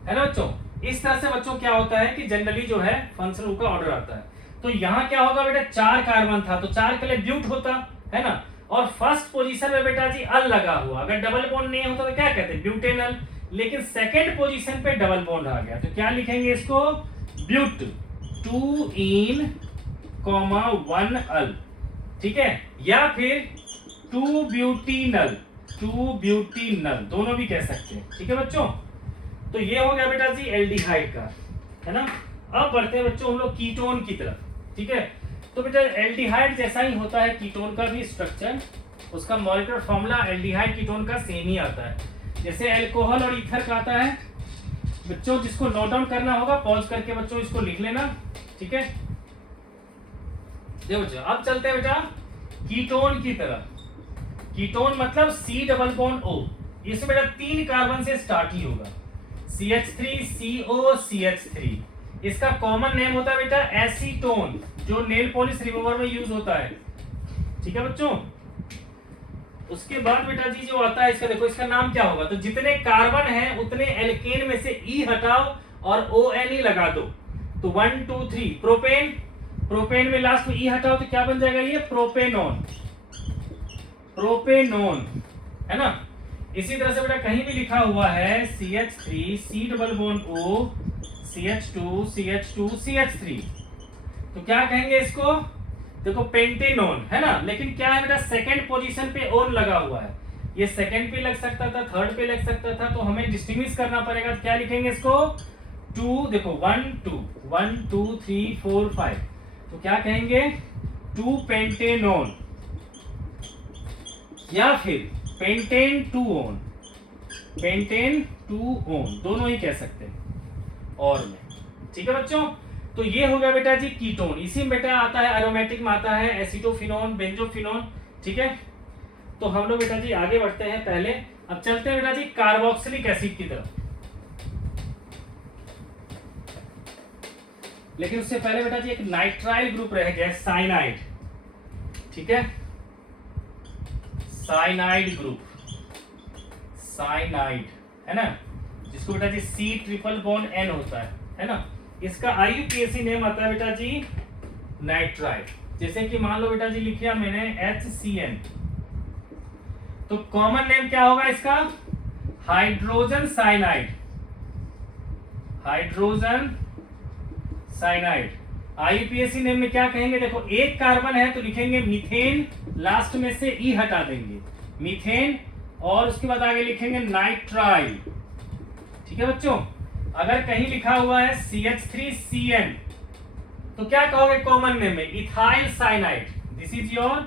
है ना बच्चों। इस तरह से बच्चों क्या होता है कि जनरली जो है फंक्शनल का ऑर्डर आता है। तो यहाँ क्या होगा बेटा? 4 कार्बन था तो 4 के लिए ब्यूट होता है ना, और फर्स्ट पोजीशन में बेटा जी अल लगा हुआ। अगर डबल बॉन्ड नहीं होता तो क्या कहते हैं? ब्यूटेनल। लेकिन सेकंड पोजीशन पे डबल बॉन्ड आ गया, तो क्या लिखेंगे इसको? ब्यूट 2 इन 1 अल। ठीक है, या फिर 2 ब्यूटीनल, 2 ब्यूटीनल दोनों भी कह सकते हैं। ठीक है बच्चों, तो ये हो गया बेटा जी एल्डिहाइड का, है ना। अब बढ़ते हैं बच्चों हम लोग कीटोन की तरफ। ठीक है, तो बेटा एल्डिहाइड जैसा ही होता है कीटोन का भी स्ट्रक्चर, उसका मॉलिक्यूलर फॉर्मूला एल्डिहाइड कीटोन का सेम ही आता है, जैसे अल्कोहल और ईथर का आता है। बच्चों जिसको नोट डाउन करना होगा पॉज करके बच्चों इसको लिख लेना। ठीक है, देखो बच्चों अब चलते हैं बेटा कीटोन की तरफ। कीटोन मतलब C डबल बॉन्ड O, इसमें बेटा 3 कार्बन से स्टार्ट ही होगा, CH3CO CH3। इसका कॉमन नेम होता है बेटा एसीटोन, जो नेल पॉलिश रिमूवर में यूज होता है। ठीक है बच्चों, उसके बाद बेटा जी जो आता है इसका देखो इसका नाम क्या होगा? तो जितने कार्बन हैं उतने एल्केन में से ई हटाओ और ONE लगा दो, तो 1 2 3 प्रोपेन। प्रोपेन में लास्ट में ई हटाओ तो क्या बन जाएगा? ये प्रोपेनॉन। प्रोपेनॉन है ना। इसी तरह से बेटा कहीं भी लिखा हुआ है CH3 C double bond O CH2 CH2 CH3, तो क्या कहेंगे इसको? देखो पेंटेनॉन है ना। लेकिन क्या है बेटा? सेकंड पोजीशन पे ओन लगा हुआ है, ये सेकंड पे लग सकता था, थर्ड पे लग सकता था, तो हमें डिस्टिंग्विश करना पड़ेगा। क्या लिखेंगे इसको? 2 देखो 1 2 1 2 3 4 5, तो क्या कहेंगे? 2 पेंटेनॉन या फिर पेंटेन 2 ओन, पेंटेन 2 ओन दोनों ही कह सकते हैं और में। ठीक है बच्चों, तो ये हो गया बेटा जी कीटोन। इसी में बेटा आता है एरोमेटिक में आता है एसिटोफिनोन, बेंजोफिनोन। ठीक है, तो हम लोग बेटा जी आगे बढ़ते हैं। पहले अब चलते हैं बेटा जी कार्बोक्सिलिक एसिड की तरफ, लेकिन उससे पहले बेटा जी एक नाइट्राइल ग्रुप रह गया साइनाइड। ठीक है, साइनाइड ग्रुप, साइनाइड है ना, जिसको बेटा जी C ट्रिपल बॉन्ड N होता है ना। इसका IUPAC नेम आता है बेटा जी नाइट्राइल। जैसे कि मान लो बेटा जी लिख लिया मैंने HCN, तो कॉमन नेम क्या होगा इसका, hydrogen cyanide, hydrogen cyanide. IUPAC name में क्या कहेंगे, देखो एक कार्बन है तो लिखेंगे मीथेन, लास्ट में से ई हटा देंगे, मीथेन, और उसके बाद आगे लिखेंगे नाइट्राइल। ठीक है बच्चों, अगर कहीं लिखा हुआ है CH3CN तो क्या कहोगे कॉमन नेम में, ethyl cyanide, this is your,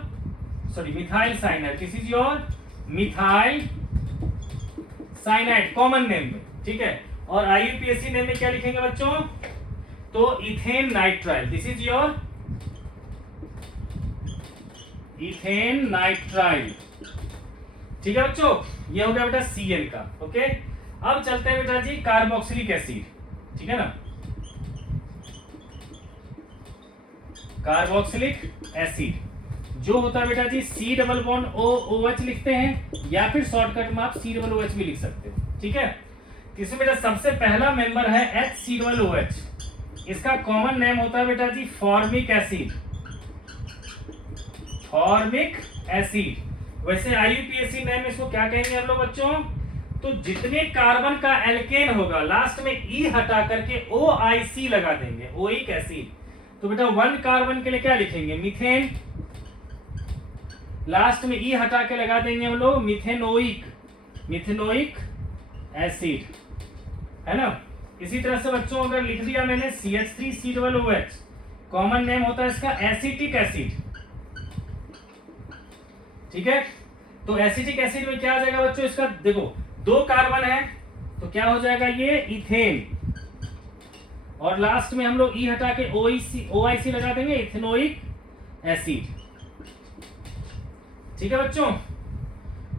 sorry methyl cyanide, this is your methyl cyanide common name में। ठीक है, और आईयूपीएसी नेम में क्या लिखेंगे बच्चों, तो ethane nitrile, this is your ethane nitrile. ठीक है बच्चों, ये हो गया बेटा CN का। ओके, अब चलते हैं बेटा जी कार्बोक्सिलिक एसिड। ठीक है ना, कार्बोक्सिलिक एसिड जो होता है बेटा जी C डबल बॉन्ड OH लिखते हैं, या फिर शॉर्टकट में आप COOH भी लिख सकते हो। ठीक है, इसमें बेटा सबसे पहला मेंबर है HCOOH, इसका कॉमन नेम होता है बेटा जी फॉर्मिक एसिड, फॉर्मिक एसिड। वैसे आईयूपीएसी नेम इसको क्या कहेंगे हम लोग बच्चों, तो जितने कार्बन का एल्केन होगा लास्ट में ई हटा करके OIC लगा देंगे, ओइक एसिड। तो बेटा 1 कार्बन के लिए क्या लिखेंगे, मीथेन, लास्ट में ई हटा के लगा देंगे हम लोग मिथेनोइक, मिथेनोइक एसिड, है ना। इसी तरह से बच्चों अगर लिख दिया मैंने CH3COOH, कॉमन नेम होता है इसका एसिटिक एसिड। ठीक है, तो एसिटिक एसिड में क्या आ जाएगा बच्चों, इसका देखो 2 कार्बन है तो क्या हो जाएगा ये इथेन, और लास्ट में हम लोग ई हटा के OIC लगा देंगे, इथेनोइक एसिड। ठीक है बच्चों,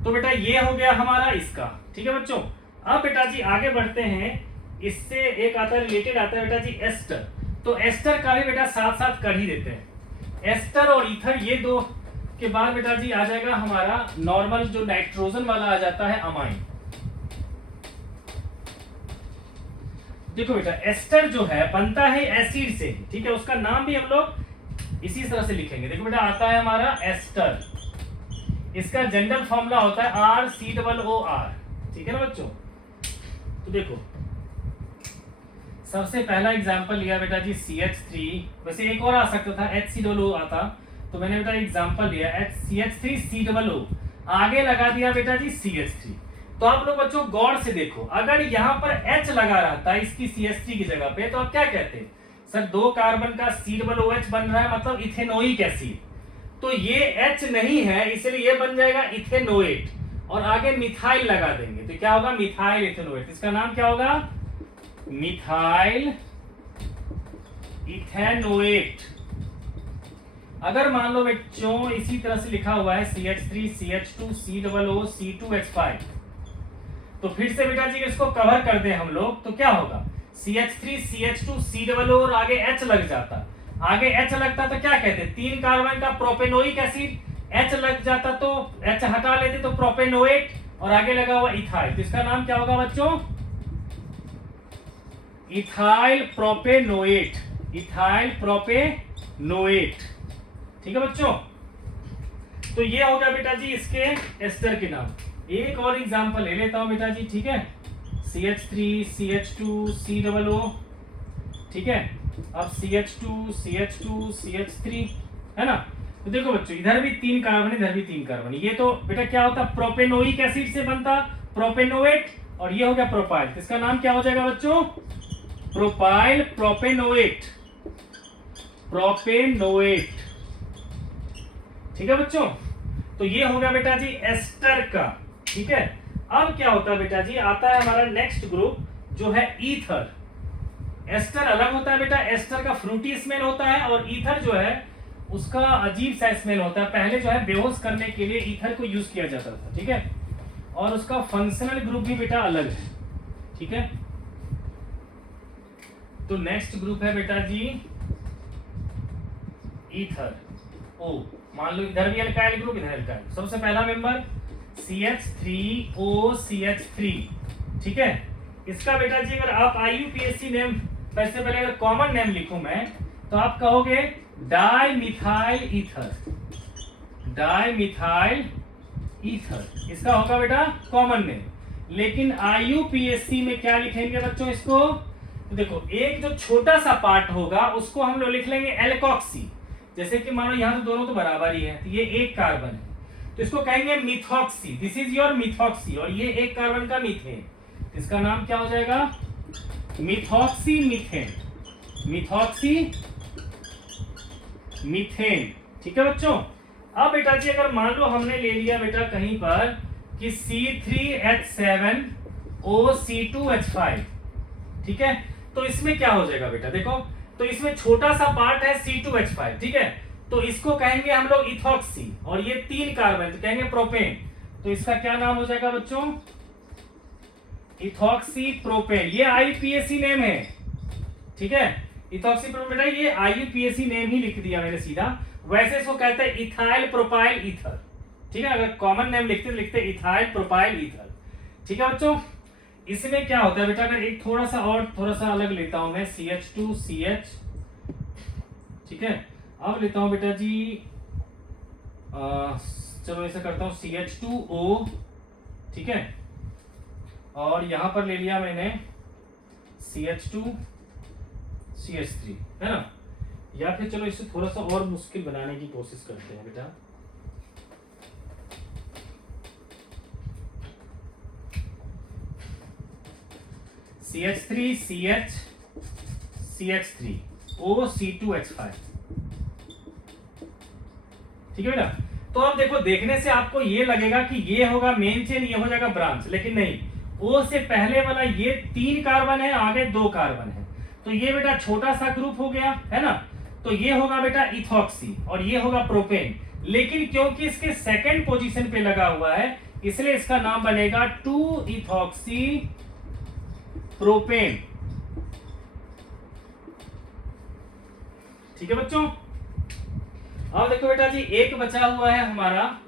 तो बेटा ये हो गया हमारा इसका। ठीक है बच्चों, अब बेटा जी आगे बढ़ते हैं, इससे एक आता है रिलेटेड आता है बेटा जी एस्टर। तो एस्टर का भी बेटा साथ साथ कर ही देते हैं, एस्टर और ईथर, ये दो के बाद बेटा जी आ जाएगा हमारा नॉर्मल जो नाइट्रोजन वाला आ जाता है अमाइन। देखो बेटा एस्टर जो है बनता है एसिड से, ठीक है, उसका नाम भी हम लोग इसी तरह से लिखेंगे। देखो बेटा आता है हमारा एस्टर, इसका जनरल फॉर्मूला होता है RCOOR। ठीक है ना बच्चों, तो देखो सबसे पहला एग्जांपल लिया बेटा जी CH3, वैसे एक और आ सकता था HCOO आता, तो मैंने बेटा एग्जांपल लिया CH3COO, आगे लगा दिया बेटा जी CH3। तो आप लोग बच्चों गौर से देखो, अगर यहाँ पर H लगा रहता है इसकी CH3 की जगह पे, तो आप क्या कहते हैं, सर 2 कार्बन का COOH बन रहा है, मतलब इथेनोइक एसिड। तो ये H नहीं है, इसलिए ये बन जाएगा इथेनोएट, और आगे मिथाइल लगा देंगे तो क्या होगा, मिथाइल इथेनोएट। इसका नाम क्या होगा, मिथाइल इथेनोएट। अगर मान लो बच्चों इसी तरह से लिखा हुआ है CH3CH2COO C2H5, तो फिर से बेटा जी इसको कवर कर दें हम लोग, तो क्या होगा, CH3CH2COO और आगे H लग जाता, आगे H लगता तो क्या कहते, 3 कार्बन का प्रोपेनोइक एसिड, H लग जाता तो H हटा लेते तो प्रोपेनोएट, और आगे लगा हुआ इथाइल, तो इसका नाम क्या होगा बच्चों, इथाइल प्रोपेनोएट, इथाइल प्रोपेनोएट। ठीक है बच्चों, तो ये हो गया बेटा जी इसके एस्टर के नाम। एक और एग्जांपल ले लेता हूं बेटा जी। ठीक है, CH3CH2COO, ठीक है, अब CH2CH2CH3 है ना। तो देखो बच्चों इधर भी 3 कार्बन, इधर भी 3 कार्बन, ये तो बेटा क्या होता, प्रोपेनोइक एसिड से बनता प्रोपेनोएट, और ये हो गया प्रोपाइल, तो इसका नाम क्या हो जाएगा बच्चों, प्रोपाइल प्रोपेनोएट, प्रोपेनोएट। ठीक है बच्चों, तो ये हो गया बेटा जी एस्टर का। ठीक है, अब क्या होता है बेटा जी, आता है हमारा नेक्स्ट ग्रुप जो है ईथर। एस्टर अलग होता है बेटा, एस्टर का फ्रूटी स्मेल होता है, और ईथर जो है उसका अजीब सा स्मेल होता है। पहले जो है बेहोश करने के लिए ईथर को यूज किया जाता था। ठीक है, और उसका फंक्शनल ग्रुप भी बेटा अलग है। ठीक है, तो नेक्स्ट ग्रुप है बेटा जी ईथर ओ। मान लो इधर भी अल्काइल ग्रुप, इधर अल्काइल। सबसे पहला मेंबर CH3OCH3। ठीक है, इसका बेटा जी अगर आप IUPAC नेम, सबसे पहले अगर कॉमन नेम लिखूं मैं, तो आप कहोगे डाइमिथाइल ईथर, डाइमिथाइल ईथर इसका होगा बेटा कॉमन नेम। लेकिन IUPAC में क्या लिखेंगे बच्चों इसको? तो देखो एक जो छोटा सा पार्ट होगा उसको हम लोग लिख लेंगे एल्कोक्सी। जैसे कि मान लो यहाँ तो दोनों तो बराबर ही है, तो ये एक कार्बन है तो इसको कहेंगे methoxy, this is your methoxy, और ये एक कार्बन का मीथेन, इसका नाम क्या हो जाएगा? Methoxy methane, methoxy methane. ठीक है बच्चों। अब बेटा जी अगर मान लो हमने ले लिया बेटा कहीं पर कि C3H7OC2H5, ठीक है, तो इसमें क्या हो जाएगा बेटा? देखो तो इसमें छोटा सा पार्ट है C2H5, ठीक है, तो इसको कहेंगे हम लोग इथॉक्सी, और ये 3 कार्बन तो कहेंगे प्रोपेन, तो इसका क्या नाम हो जाएगा बच्चों? Ethoxy propane. ये IUPAC नेम है, ठीक है, इथॉक्सी प्रोपेन बेटा ये IUPAC नेम ही लिख दिया मैंने सीधा। वैसे इसको कहते हैं इथाइल प्रोपाइल ईथर, ठीक है, अगर कॉमन नेम लिखते इथाइल प्रोपाइल ईथर। ठीक है बच्चों। इसमें क्या होता है बेटा, अगर एक थोड़ा सा अलग लेता हूं मैं CH2CH, ठीक है, अब लेता हूं बेटा जी चलो ऐसा करता हूं CH2O, ठीक है, और यहां पर ले लिया मैंने CH2CH3, है ना, या फिर चलो इसे थोड़ा सा और मुश्किल बनाने की कोशिश करते हैं बेटा। CH3CH3O C2H5, ठीक है बेटा। तो अब देखो देखने से आपको ये लगेगा कि ये होगा मेन चेन, ये हो जाएगा ब्रांच, लेकिन नहीं, O से पहले वाला ये 3 कार्बन है, आगे 2 कार्बन है, तो ये बेटा छोटा सा ग्रुप हो गया, है ना, तो ये होगा बेटा इथॉक्सी और ये होगा प्रोपेन। लेकिन क्योंकि इसके सेकंड पोजीशन पे लगा हुआ है इसलिए इसका नाम बनेगा 2-इथॉक्सी प्रोपेन। ठीक है बच्चों। अब देखो बेटा जी एक बचा हुआ है हमारा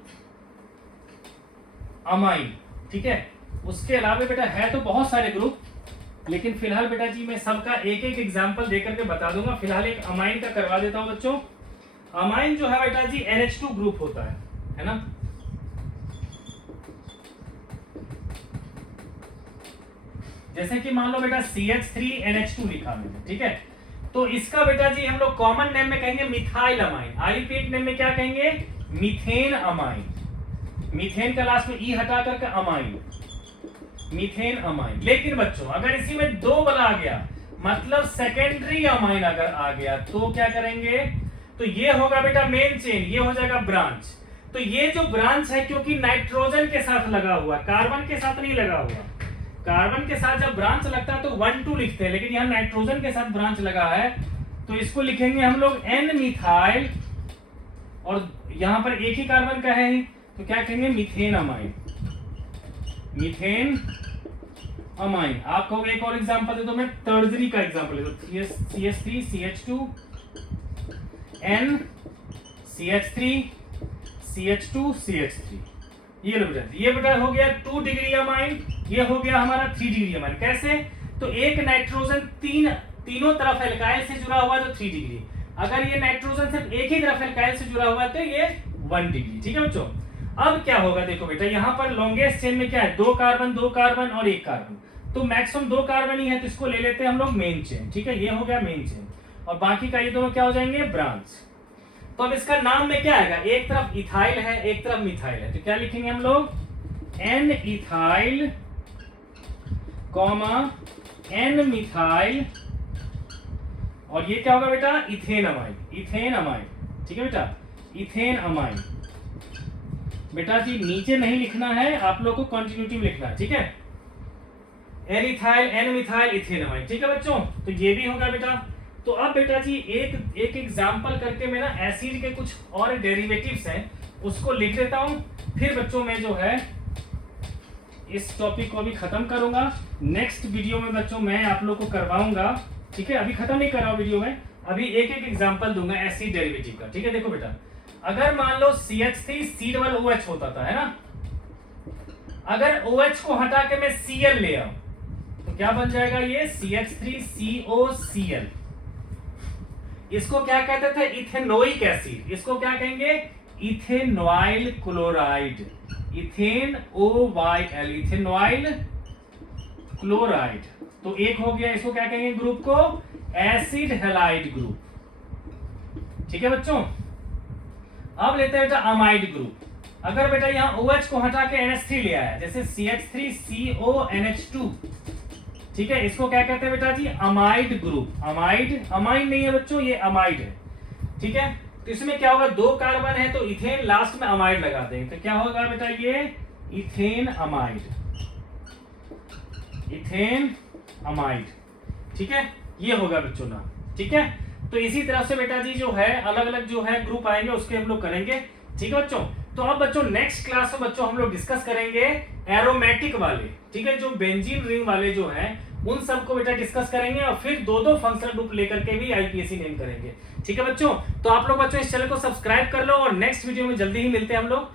अमाइन, ठीक है, उसके अलावा बेटा है तो बहुत सारे ग्रुप, लेकिन फिलहाल बेटा जी मैं सबका एक एक एग्जांपल देकर के बता दूंगा। फिलहाल एक अमाइन का करवा देता हूं बच्चों। अमाइन जो है बेटा जी NH2 ग्रुप होता है ना, जैसे कि मान लो बेटा CH3NH2 लिखा मैंने, ठीक है, तो इसका बेटा जी हम लोग कॉमन नेम में कहेंगे मिथाइल अमाइन, आईपीएट नेम में क्या कहेंगे? मीथेन अमाइन, मीथेन का लास्ट में ई हटा करके अमाइन, मीथेन अमाइन। लेकिन बच्चों अगर इसी में 2 वाला आ गया, मतलब सेकेंडरी अमाइन अगर आ गया, तो क्या करेंगे? तो ये होगा बेटा मेन चेन, ये हो जाएगा ब्रांच। तो ये जो ब्रांच है क्योंकि नाइट्रोजन के साथ लगा हुआ, कार्बन के साथ नहीं लगा हुआ, कार्बन के साथ जब ब्रांच लगता है तो 1-2 लिखते हैं, लेकिन यहाँ नाइट्रोजन के साथ ब्रांच लगा है तो इसको लिखेंगे हम लोग N मिथाइल, और यहां पर एक ही कार्बन का है तो क्या कहेंगे? Methane amine, methane amine. आप कहोगे एक और एग्जांपल दे दो, मैं टर्जरी का एग्जांपल दे दो, CH3 CH2 N CH3 CH2 CH3, ये लो बेटा, ये बेटा हो गया 2 डिग्री अमाइन, ये हो गया हमारा 3 डिग्री अमाइन। कैसे? तो एक नाइट्रोजन तीनों तरफ एल्काइल से जुड़ा हुआ है तो 3 डिग्री, अगर ये नाइट्रोजन सिर्फ एक ही तरफ एल्काइल से जुड़ा हुआ है तो ये 1 डिग्री। ठीक है बच्चों। अब क्या होगा देखो बेटा, यहाँ पर लॉन्गेस्ट चेन में क्या है? 2 कार्बन 2 कार्बन और 1 कार्बन, तो मैक्सिमम 2 कार्बन ही है तो इसको ले लेते हैं हम लोग मेन चेन। ठीक है, ये हो गया मेन चेन, और बाकी का ये दोनों क्या हो जाएंगे? ब्रांच। तो अब इसका नाम में क्या आएगा? एक तरफ इथाइल है एक तरफ मिथाइल है, तो क्या लिखेंगे हम लोग? N ethyl comma N methyl, और ये क्या होगा बेटा? Ethane amine, ethane amine. ठीक है बेटा, इथेन अमाइन। बेटा जी नीचे नहीं लिखना है, आप लोग को कंटिन्यूटी में लिखना है। ठीक है, N ethyl N methyl ethane amine. ठीक है बच्चों, तो ये भी होगा बेटा। तो अब बेटा जी एक एग्जांपल करके मैं ना एसिड के कुछ और डेरिवेटिव्स हैं उसको लिख देता हूं, फिर बच्चों में जो है इस टॉपिक को अभी खत्म करूंगा। नेक्स्ट वीडियो में बच्चों मैं आप लोग को करवाऊंगा। ठीक है, अभी खत्म नहीं कर रहा हूं वीडियो में, अभी एक एग्जांपल दूंगा एसिड डेरिवेटिव का। ठीक है, देखो बेटा, अगर मान लो CH3 C OH होता था, है ना, अगर OH को हटा के मैं Cl ले आऊं तो क्या बन जाएगा? ये CH3COCl। इसको क्या कहते थे? Ethanoic acid. इसको क्या कहेंगे? Ethanoyl chloride, ethane OYL, ethanoyl chloride. तो एक हो गया, इसको क्या कहेंगे ग्रुप को? Acid halide group. ठीक है बच्चों। अब लेते हैं बेटा अमाइड ग्रुप। अगर बेटा यहाँ OH को हटा के NH3 ले आया, जैसे CH3CONH2, ठीक है, इसको क्या कहते हैं बेटा जी? Amide group. अमाइड, अमाइन नहीं है बच्चों, ये अमाइड है। ठीक है, तो इसमें क्या होगा? 2 कार्बन है तो इथेन लास्ट में अमाइड लगा देंगे, तो क्या होगा बेटा? ये इथेन अमाइड, इथेन अमाइड। ठीक है, ये होगा बच्चों ना। ठीक है, तो इसी तरह से बेटा जी जो है अलग अलग जो है ग्रुप आएंगे, उसके हम लोग करेंगे। ठीक है बच्चों। तो अब बच्चों नेक्स्ट क्लास में बच्चों हम लोग डिस्कस करेंगे एरोमेटिक वाले, ठीक है, जो बेंजीन रिंग वाले जो हैं उन सबको बेटा डिस्कस करेंगे, और फिर 2 फंक्शनल ग्रुप लेकर के भी आईपीएससी नेम करेंगे। ठीक है बच्चों। तो आप लोग बच्चों इस चैनल को सब्सक्राइब कर लो, और नेक्स्ट वीडियो में जल्दी ही मिलते हैं हम लोग।